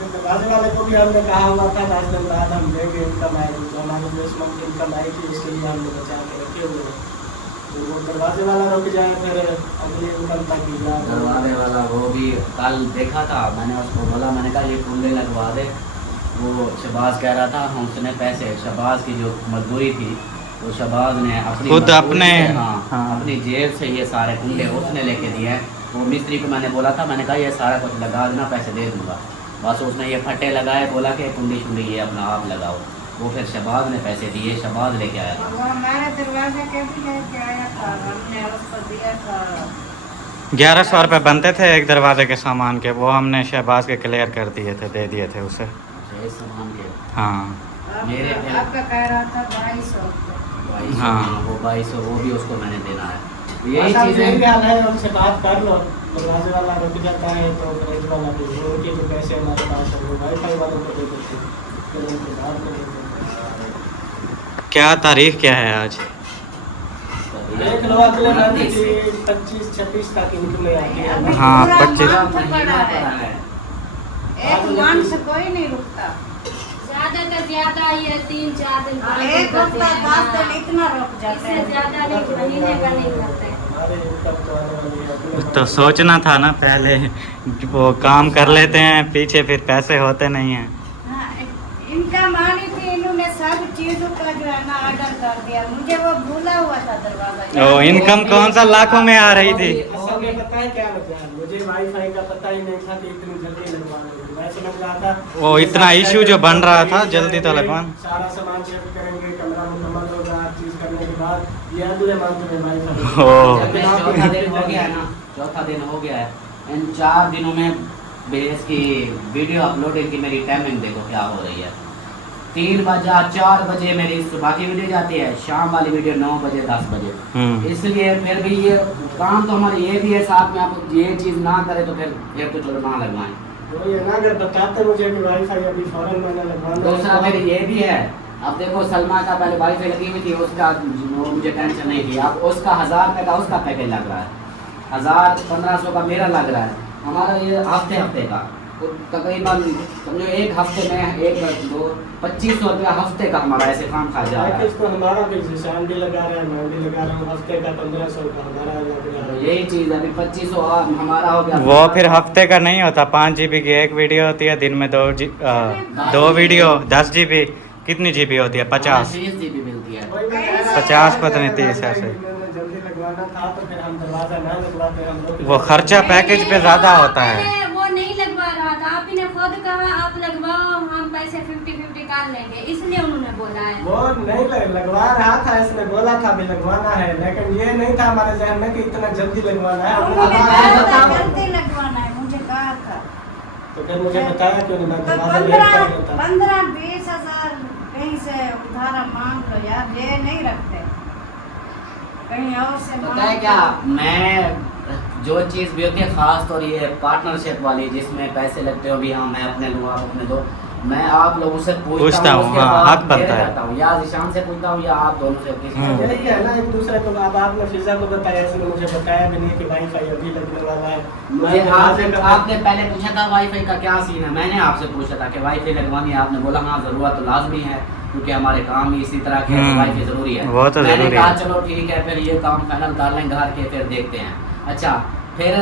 दरवाजे वाले को भी हमने कहा हुआ था 10 दिन बाद हम देंगे इनकम आएगी, तो हमारी 10 मंथ की इनकम आई थी, इसके लिए हमने बचा के रखे हुए हैं। तो वो दरवाजे वाला रुक जाए फिर अगली इनकम तक ही दरवाजे वाला वो भी कल देखा था, मैंने उसको बोला, मैंने कहा ये कुंडे लगवा दे। वो शहबाज कह रहा था हम उसने पैसे, शहबाज की जो मजदूरी थी वो शहबाज ने अपनी खुद मजदूरी अपने से, हाँ, हाँ। अपनी जेब से ये सारे कुंडे उसने लेके दिए हैं। वो मिस्त्री को मैंने बोला था, मैंने कहा ये सारा कुछ लगा देना, पैसे दे दूँगा। बस उसने ये फट्टे लगाए, बोला कि कुंडी शुंडी ये अपना आप लगाओ। वो फिर शहबाज ने पैसे दिए, शहबाज लेके आया था। वो हमारे दरवाजे के भी लेके आया था, हमने उसको दिया था 1100 रुपये बनते थे एक दरवाजे के सामान के, वो हमने शहबाज के क्लियर कर दिए थे, दे दिए थे उसे। अच्छा, इस सामान के हाँ मेरे आपका कह रहा था 2200 2200, हाँ। वो 2200 वो भी उसको मैंने देना है। यही यही चीज़ें चीज़ है, उनसे बात कर लो। दरवाजे वाला रुक जाता है तो फ्रिज वाला भी, वो उनके जो पैसे हमारे पास है वो वाईफाई वालों को दे देते हैं, फिर उनके बाद में दे देते हैं। क्या तारीख क्या है आज? देख लो अगले महीने की 25-26 तक इनकम आती है। हाँ, पूरा 25 month पड़ा है, एक मंथ से कोई नहीं रुकता, ज्यादा तो ज्यादा ये 3-4 दिन हाँ, एक हफ्ता 10 दिन इतना रुक जाते इससे हैं। ज्यादा नहीं, महीने का नहीं करते। हमारे इनकम तो आने वाली है अगले तो सोचना था ना पहले, वो काम कर लेते हैं पीछे फिर पैसे होते नहीं हैं। हाँ, इनकम आनी थी, इन्होंने सब चीजों का जो है ना ऑर्डर कर दिया, मुझे वो भूला हुआ था दरवाजा। ओ इनकम कौन सा लाखों में आ रही थी। असल में पता है क्या होता है, मुझे वाईफाई का पता ही नहीं था कि इतनी जल्दी लगवाना है। मैं समझ रहा था वो इतना इश्यू जो बन रहा था जल्दी तो लगवाना। सारा सामान चेक करेंगे, कमरा मुकम्मल होगा, हर चीज करने के बाद ये अगले मंथ में वाईफाई। ओ चौथा दिन हो गया है ना, चौथा दिन हो गया है। इन 4 दिनों में बेस की वीडियो अपलोडिंग की मेरी टाइमिंग देखो क्या हो रही है। 3 बजे 4 बजे मेरी सुबह की वीडियो जाती है, शाम वाली वीडियो 9 बजे 10 बजे। इसलिए फिर भी ये काम तो हमारे ये भी है, साथ में आप ये चीज़ ना करें तो फिर तो चलो ना लगवाएं। वो ये ना अगर बताते मुझे कि वाईफाई अभी फौरन मैंने लगवाना है, दूसरा फिर ये भी है, अब देखो सलमा का पहले वाईफाई लगी हुई थी, उसका वो मुझे टेंशन नहीं थी। अब उसका 1000 रुपये का उसका पैकेज लग रहा है, 1000-1500 का मेरा लग रहा है। हमारा ये हफ्ते का तकरीबन समझो एक हफ्ते में 1-2-2500 रुपया हफ्ते का हमारा ऐसे काम खा जा रहा है। पैकेज तो हमारा भी शाम भी लगा रहे हैं, मैं भी लगा रहा हूँ, हफ्ते का 1500 का हमारा लग रहा तो है। यही चीज़ अभी 2500 हमारा हो गया। वो फिर हफ्ते का नहीं होता, 5 GB की एक वीडियो होती है, दिन में 2 वीडियो 10 GB। कितनी GB होती है? 50 GB मिलती है। वही मैं कह रहा था, 50 पता नहीं 30 ऐसे। मैंने जल्दी लगवाना था तो फिर हम दरवाजा ना लगवाते, हम रुक वो जाते। खर्चा पैकेज पे ज्यादा होता है। पहले वो नहीं लगवा रहा था, आप ही ने खुद कहा आप लगवाओ, हम पैसे 50-50 कर लेंगे, इसलिए उन्होंने बोला है। वो नहीं लगवा रहा था, इसने बोला था भी लगवाना है, लेकिन ये नहीं था हमारे जहन में कि इतना जल्दी लगवाना है। हमने उन्होंने बताया कहा था था, जल्दी लगवाना है, मुझे कहा था। तो फिर मुझे बताया क्यों नहीं, मैं तो दरवाजा लेट कर लेता। 15-20 हजार कहीं से उधार मांग लो यार, ये नहीं रखते, कहीं और से पता है मांग क्या, लो। मैं जो चीज़ भी होती है खास तौर ये पार्टनरशिप वाली जिसमें पैसे लगते हो भी, हाँ मैं अपने लूँ आप अपने दो, मैं आप लोगों से पूछता हूँ, उसके हाँ, बाद हक बनता मेरे है। करता हूँ, या ईशान से पूछता हूँ या आप दोनों से किसी से। यही है ना, एक दूसरे को। अब आपने फिजा को बताया, इसने मुझे बताया भी नहीं कि वाईफाई अभी लगने वाला है। मुझे मैं दरवाजे का- आपने पहले पूछा था वाईफाई का क्या सीन है, मैंने आपसे पूछा था कि वाईफाई लगवानी है, आपने बोला हाँ ज़रूरत तो लाजमी है क्योंकि हमारे काम ही इसी तरह के हैं, तो वाईफाई ज़रूरी है। वो तो मैंने ज़रूरी कहा है। चलो ठीक है, फिर ये काम फाइनल कर लें घर के, फिर देखते हैं। अच्छा फिर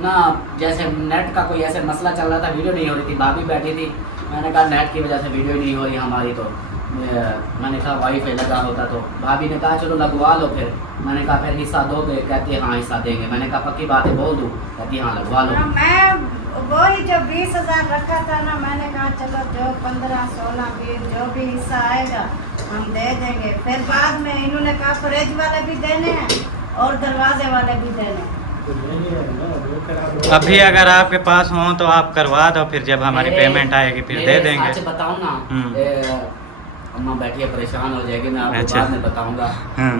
ना जैसे नेट का कोई ऐसे मसला चल रहा था, वीडियो नहीं हो रही थी, भाभी बैठी थी, मैंने कहा नेट की वजह से वीडियो नहीं हो रही हमारी, तो मैंने कहा वाईफाई लगा होता तो। भाभी ने कहा चलो लगवा लो फिर। मैंने कहा फिर हिस्सा दोगे? कहती है हाँ हिस्सा देंगे। मैंने कहा पक्की बात है बोल दूँ? कहती हाँ लगवा लो। मैं वही जो 20,000 रखा था ना, मैंने कहा चलो जो 15, 16, 20 जो भी हिस्सा आएगा हम दे देंगे। फिर बाद में इन्होंने कहा फ्रिज वाले भी देने हैं और दरवाजे वाले भी देने हैं। तो यही है ना, वो खराब अभी अगर आपके पास हो तो आप करवा दो, फिर जब हमारी पेमेंट आएगी फिर दे देंगे। सच बताऊँ ना, अम्मा बैठी है परेशान हो जाएगी, मैं आपको अच्छा। बाद में बताऊंगा।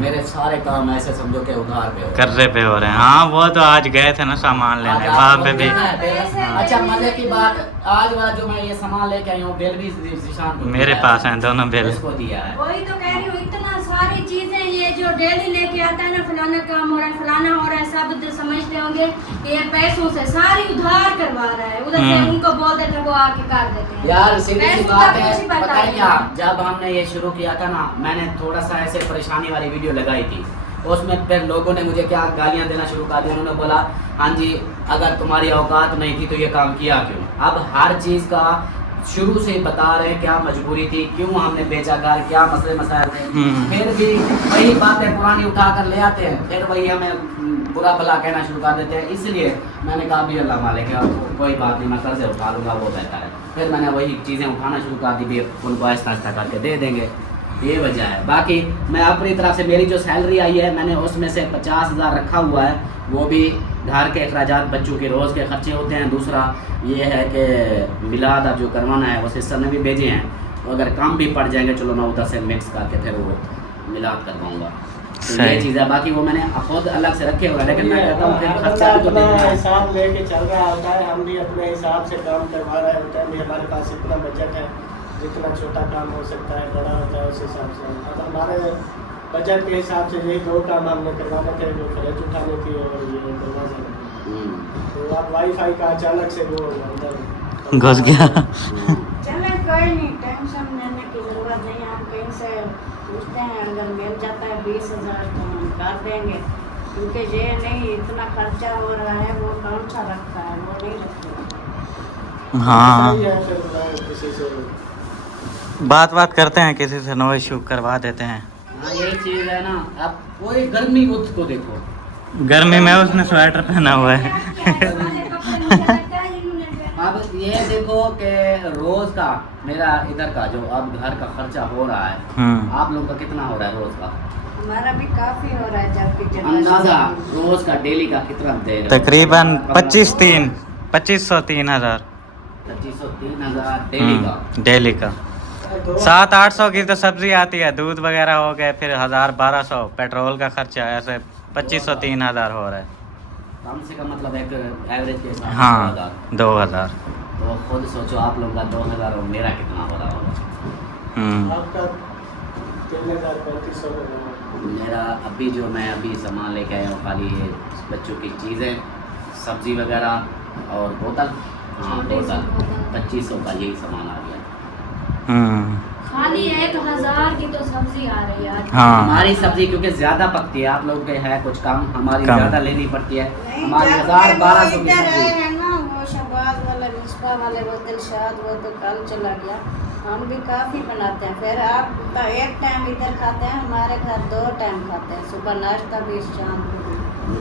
मेरे सारे काम ऐसे समझो कि उधार पे हो रहे हैं। कर्जे पे हो रहे हैं। हाँ वो तो आज गए थे ना सामान लेने, आज वहाँ आप पे भी देखा है, अच्छा मजे की बात, आज वाला जो मैं ये सामान लेके आई हूँ बिल भी जिशान को मेरे दिया पास है, हैं दोनों बिल। इसको दिया है। वही तो कह रही हूँ, इतना सारी चीजें ये जो डेली लेके आता है ना, फलाना काम हो रहा है, फलाना हो रहा है, सब इधर समझते होंगे कि ये पैसों से सारी उधार करवा रहा है, उधर से उनको बोल देते हैं वो आके कर देते हैं। यार सीधी सी पैसों बात का है, कुछ ही पता है नहीं। क्या, जब हमने ये शुरू किया था ना, मैंने थोड़ा सा ऐसे परेशानी वाली वीडियो लगाई थी, उसमें फिर लोगों ने मुझे क्या गालियां देना शुरू कर दी। उन्होंने बोला हाँ जी अगर तुम्हारी औकात नहीं थी तो ये काम किया क्यों। अब हर चीज़ का शुरू से बता रहे हैं क्या मजबूरी थी, क्यों हमने बेचा घर, क्या मसले मसाइल थे, फिर भी वही बातें पुरानी उठा कर ले आते हैं, फिर वही हमें बुरा भला कहना शुरू कर देते हैं। इसलिए मैंने कहा भी अल्लाह मालिक है, कोई बात नहीं, मैं कर्जे उठा लूँगा वो बेहतर है। फिर मैंने वही चीज़ें उठाना शुरू कर दी, भी उनको आहिस्ता आहिस्ता करके दे देंगे, ये वजह है। बाकी मैं अपनी तरफ से मेरी जो सैलरी आई है मैंने उसमें से 50,000 रखा हुआ है, वो भी घर के अखराजात, बच्चों के रोज़ के खर्चे होते हैं। दूसरा ये है कि मिलाद अब जो करवाना है वो सिस्टर ने भी भेजे हैं, तो अगर कम भी पड़ जाएंगे चलो मैं उधर से मिक्स करके फिर वो मिलाद करवाऊँगा। तो ये चीज़ है, बाकी वो मैंने खुद अलग से रखे हुए हैं, लेकिन मैं कहता हूँ फिर खर्चा भी तो अपना देना है। हिसाब लेके चल रहा होता है, हम भी अपने हिसाब से काम करवा रहे होते हैं। भी हमारे पास इतना बजट है, जितना छोटा काम हो सकता है बड़ा होता है उस हिसाब से। अब हमारे बजट के हिसाब से यही 2 काम हमने करवाने थे, जो फ्रिज उठानी थी और ये दरवाजा लगाना। तो अब वाईफाई का अचानक से वो अंदर घुस गया। चले कोई नहीं, टेंशन लेने की जरूरत नहीं। हम कहीं से पूछते हैं, अगर मिल जाता है 20,000 तो हम कर देंगे, क्योंकि ये नहीं इतना खर्चा हो रहा है, वो कौन सा रखता है, वो नहीं रखता। हाँ सही है, फिर मैं किसी से बात करते हैं किसी से, नो इशू करवा देते हैं। हाँ यही चीज़ है ना। अब कोई गर्मी को देखो, गर्मी में उसने स्वेटर पहना हुआ है। अब ये देखो कि रोज का मेरा इधर का जो अब घर का खर्चा हो रहा है, आप लोगों का कितना हो रहा है रोज का? हमारा भी काफी हो रहा है, जबकि अंदाजा रोज का डेली का कितना दे रहे हो? तकरीबन 2500 3,000 2500 3,000 डेली का। डेली का 700-800 की तो सब्जी आती है, दूध वगैरह हो गए, फिर 1,000-1,200 पेट्रोल का खर्चा, ऐसे 2500 3,000 हो रहा है। कम से कम मतलब एक एवरेज के हिसाब से हाँ 2,000। तो खुद सोचो आप लोगों का 2,000 और मेरा कितना हो रहा होगा। आपका 3,000-3,500 मेरा अभी जो मैं अभी सामान लेके आया हूँ खाली ये बच्चों की चीज़ें, सब्जी वगैरह और बोतल, हाँ बोतल 2500 का यही सामान आ गया। खाली 1,000 की तो सब्जी आ रही है। हाँ हमारी सब्जी क्योंकि ज़्यादा पकती है, आप लोगों के है कुछ कम, हमारी कम। ज़्यादा लेनी पड़ती है। नहीं, हमारी जब 1,000-1,200 की इधर आए सब्जी। हैं ना, वो शहबाज वाला, मिसबा वाले, वो दिलशाद, वो तो कल चला गया। हम भी काफ़ी बनाते हैं, फिर आप तो एक टाइम इधर खाते हैं, हमारे घर 2 टाइम खाते हैं, सुबह नाश्ता भी शाम को भी।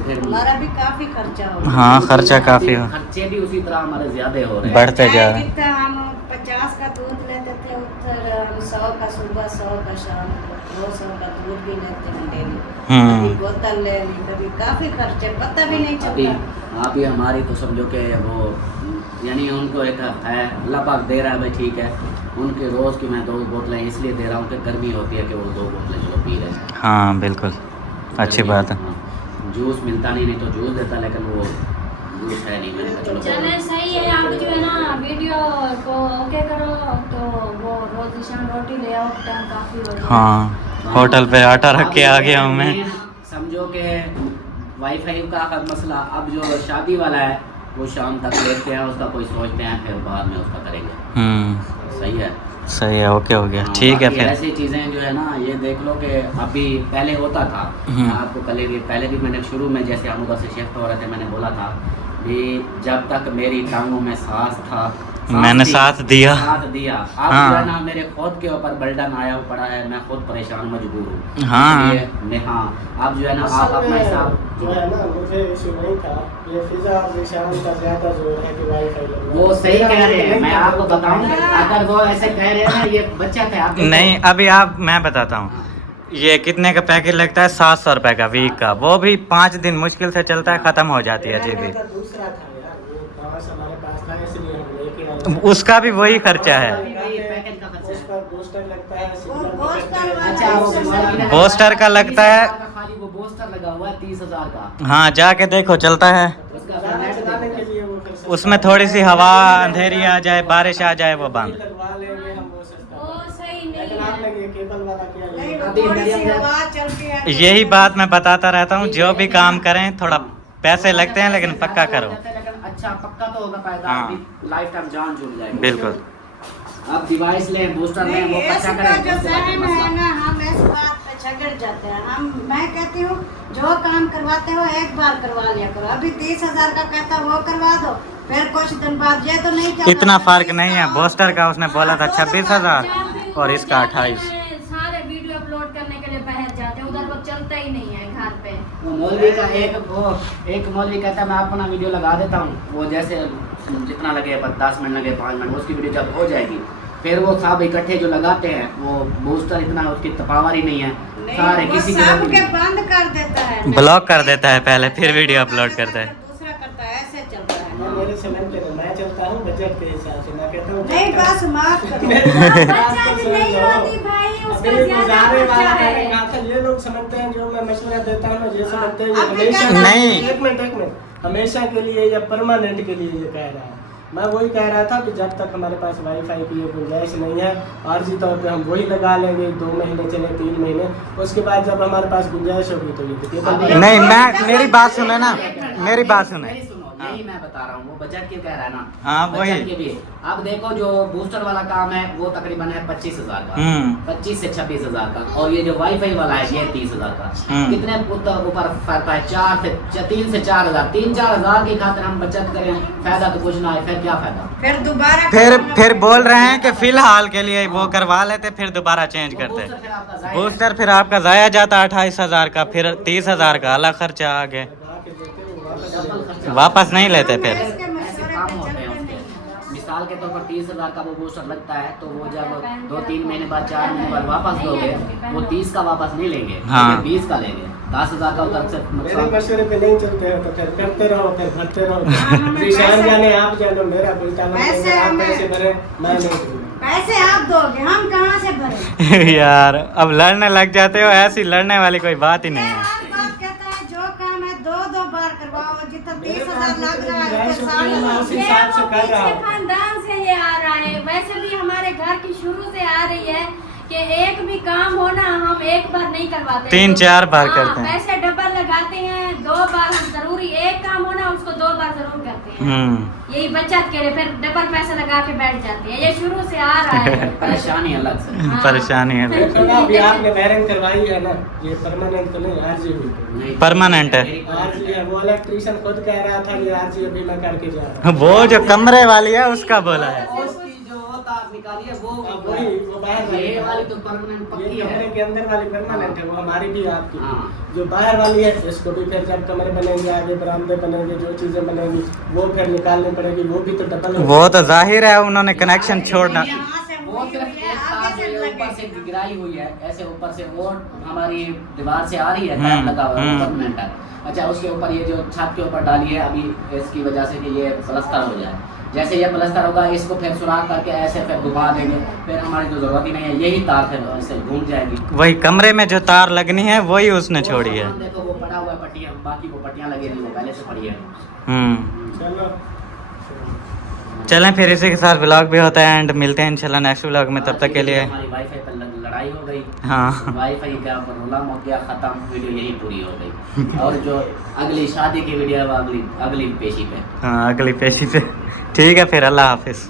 फिर हमारा भी काफ़ी खर्चा हो रहा है। हाँ खर्चा काफ़ी हो, खर्चे भी उसी तरह हमारे ज़्यादा हो रहे हैं। बढ़ते जा रहे हैं। जितना हम 50 का दूध लेते थे, उधर हम 100 का सुबह, 100 का शाम को, 200 का दूध भी लेते हैं डेली। कभी बोतल ले ली, कभी काफ़ी खर्चे, पता भी नहीं अभी चलता। अभी हमारी तो समझो कि वो यानी उनको एक है अल्लाह पाक दे रहा है भाई ठीक है, उनके रोज़ की मैं 2 बोतलें इसलिए दे रहा हूँ कि गर्मी होती है कि वो 2 बोतलें जो पी रहे हैं। हाँ बिल्कुल अच्छी बात है। हाँ, जूस मिलता नहीं तो जूस देता, लेकिन वो जूस है नहीं। मैंने कहा चलो चले सही है, आप जो है ना वीडियो को ओके करो तो वो रोज निशान रोटी ले आओ, टाइम काफ़ी हो जाए। हाँ होटल पे आटा रख के आ गया हूँ मैं। समझो कि वाईफाई का मसला अब जो शादी वाला है वो शाम तक देखते हैं, उसका कोई सोचते हैं, फिर बाद में उसका करेंगे। सही है, सही है, ओके हो गया, हाँ, ठीक है बाकी फिर। ऐसी चीज़ें जो है ना, ये देख लो कि अभी पहले होता था, मैं आपको पहले भी मैंने शुरू में जैसे हम उधर से शिफ्ट हो रहे थे, मैंने बोला था भी जब तक मेरी टांगों में सांस था मैंने साथ दिया। साथ दिया। आप हाँ। जो है ना मेरे खुद के ऊपर बर्डन आया पड़ा है, मैं खुद परेशान मजबूर हूँ। हाँ। इसलिए मैं हाँ आप जो है ना आप अपना हिसाब जो है ना, मुझे इशू नहीं था, ये फिजा और निशान का ज्यादा जोर है कि वाईफाई लगवाओ। वो सही कह रहे हैं, मैं आपको बताऊं अगर वो ऐसे कह रहे हैं ना, ये बच्चा था आप नहीं अभी आप, मैं बताता हूँ ये कितने का पैकेज लगता है, 700 रुपए का वीक का, वो भी 5 दिन मुश्किल से चलता है, खत्म हो जाती है जी भी। दूसरा था यार, वो पास हमारे पास था इसलिए हम लेके आए। उसका भी वही खर्चा है। पैकेज का खर्चा उस पर बूस्टर लगता है, सिग्नल वो बूस्टर वाला अच्छा वो बूस्टर का लगता है। खाली वो बूस्टर लगा हुआ है 30,000 का। हाँ जाके देखो चलता है। उसका फिर गाना नेट चलाने देखो। के लिए वो फिर सस्ता उसमें थोड़ी सी हवा अंधेरी आ जाए, बारिश आ जाए, वो बंद। लगवा लेंगे हम, वो सस्ता वो सही नहीं लेकिन आपने है। ये केबल वाला किया नहीं, ये वो अभी थोड़ी सी मेरे- हवा चलती है। यही बात मैं बताता रहता हूँ, जो भी काम करें थोड़ा पैसे लगते हैं लेकिन पक्का करो। लेकिन अच्छा पक्का तो होगा फायदा, हाँ। आपकी लाइफ टाइम जान छूट जाएगी। बिल्कुल। आप डिवाइस लें, बूस्टर लें, वो नहीं, खर्चा इसका करें, जो उसके बाद जहन मसला। है ना, हम इस बात पे झगड़ जाते हैं। मैं कहती हूँ जो काम करवाते हो एक बार करवा लिया करो। अभी 30,000 का कहता वो करवा दो, फिर कुछ दिन बाद ये तो नहीं चलता। इतना फर्क नहीं है, बूस्टर का उसने बोला था 26,000 और इसका 28। सारे वीडियो अपलोड करने के लिए बाहर जाते हैं, उधर वो चलता ही नहीं है घर पे। वो मौलवी का एक मौलवी कहता है मैं अपना वीडियो लगा देता हूँ, वो जैसे जितना लगे 10 मिनट लगे 5 मिनट, उसकी वीडियो जब हो जाएगी फिर वो सब इकट्ठे जो लगाते हैं वो बूस्टर इतना उसकी पावर ही नहीं है, सारे वो किसी सब के के बंद कर देता है, ब्लॉक कर देता है पहले, फिर वीडियो अपलोड करता है। दूसरा करता है, ऐसे चलता है। मैं मेरे से मैं चलता हूँ बजट के हिसाब से, मैं कहता हूँ नहीं बस माफ करो। बच्चा भी नहीं होती भाई, उसका ज्यादा खर्चा है। ये लोग समझते हैं जो मैं मशवरा देता हूँ ना, ये समझते हैं अब ये हमेशा क्या- नहीं। एक मिनट हमेशा के लिए या परमानेंट के लिए ये कह रहा है। मैं वही कह रहा था कि जब तक हमारे पास वाईफाई की ये गुंजाइश नहीं है, आर्जी तौर पे हम वही लगा लेंगे, 2 महीने चले 3 महीने, उसके बाद जब हमारे पास गुंजाइश होगी तो ये केबल नहीं मैं, मेरी बात सुने ना, मेरी बात सुने। मेरी सुनो, यही मैं बता रहा हूँ, वो बजट क्यों कह रहा है ना। हाँ, वही। बजट के भी अब देखो जो बूस्टर वाला काम है वो तकरीबन है 25,000 का, 25 से 26,000 का, और ये जो वाईफाई वाला है ये 30,000 का। कितने ऊपर फर्क है, 3 से 4,000, 3-4 हजार की खातिर हम बचत करें, फायदा तो कुछ ना है, फिर क्या फायदा। फिर दोबारा फिर बोल रहे हैं कि फिलहाल के लिए वो करवा लेते, फिर दोबारा चेंज करते। बूस्टर फिर आपका जायज़ है। बूस्टर फिर आपका जाया जाता 28,000 का, फिर 30,000 का अलग खर्चा आगे, डबल खर्चा। वापस नहीं लेते फिर। इसके ऐसे मशवरे काम पे होते हैं चलते उसके। नहीं। मिसाल के तौर पर 30,000 का वो बूस्टर लगता है, तो वो जब 2-3 महीने बाद 4 महीने बाद वापस दोगे, वो 30 का वापस नहीं लेंगे, हाँ। 20 का लेंगे। 10,000 का उधर से मेरे नुकसान। मशवरे पे नहीं चलते हैं तो फिर करते रहो, फिर भरते हाँ, रहो। हमें निशान पैसे- जाने आप जानो, मेरा बेटा पैसे आप हमें- पैसे भरे, मैं नहीं दूंगा। पैसे आप दोगे, हम कहाँ से भरें? यार अब लड़ने लग जाते हो, ऐसी लड़ने वाली कोई बात ही नहीं मैं है। हर बात कहता है जो काम है 2-2 बार करवाओ, जितना मेरे 30,000 लग रहा है गुंजाइश उसके होती है, मैं साथ उस ये हिसाब से वो कर रहा पीछे हूँ। खानदान से ये आ रहा है, वैसे भी हमारे घर की शुरू से आ रही है कि एक भी काम हो ना हम एक बार नहीं करवाते, 3-4 बार हाँ, करते हैं। पैसे डबल लगाते हैं, 2 बार हम जरूरी, एक काम हो ना उसको 2 बार जरूर करते हैं। यही बचत के लिए फिर डबल पैसे लगा के बैठ जाते हैं, ये शुरू से आ रहा है। परेशानी अलग से। हाँ। परेशानी है। देखो ना, अभी आपने वायरिंग करवाई है ना, ये परमानेंट तो नहीं, आरजी हुई तो। नहीं, परमानेंट है। आरजी है, वो इलेक्ट्रीशियन खुद कह रहा था ये आरजी अभी मैं करके जा रहा हूँ। वो जो कमरे वाली है उसका बोला है। उसकी जो तार निकाली है वो अब वही वो बाहर ये वाली तो परमानेंट पक्की ये है। कमरे के अंदर वाली परमानेंट है, वो हमारी भी है, आपकी हाँ। जो बाहर वाली है इसको भी फिर जब कमरे बनेंगे, आगे बरामदे बनेंगे, जो चीजें बनेंगी वो फिर निकालनी पड़ेगी, वो भी तो डबल वो तो जाहिर है उन्होंने कनेक्शन छोड़ना। यहाँ से वो हुई सिर्फ हुई है, एक तार आगे जो से ये ऊपर से लगेगी। गिराई हुई है, ऐसे ऊपर से वो हमारी दीवार से आ रही है, हम्म, टैप लगा हुआ है, हम्म। वो परमानेंट है। अच्छा, उसके ऊपर ये जो छत के ऊपर डाली है अभी इसकी वजह से कि ये प्लास्टर हो जाए, जैसे ये प्लास्टर होगा इसको फिर सुराख करके ऐसे फिर घुमा देंगे, फिर हमारी जो जरूरत ही नहीं है, यही तार फिर ऐसे घूम जाएगी। वही कमरे में जो तार लगनी है वही उसने छोड़ी है। वो सामान देखो वो पड़ा हुआ है पट्टियाँ, बाकी वो पट्टियाँ लगी नहीं, वो पहले से पड़ी है। चलो चलें फिर इसी के साथ व्लॉग भी होता है एंड मिलते हैं इंशाल्लाह नेक्स्ट व्लॉग में, तब तक के लिए हमारी वाईफाई पर लड़ाई हो गई। हाँ। वाईफाई का रोला हो गया, खत्म, वीडियो यही पूरी हो गई। और जो अगली शादी की वीडियो है वो अगली पेशी पे। हाँ अगली पेशी पे। ठीक है फिर, अल्लाह हाफिज़।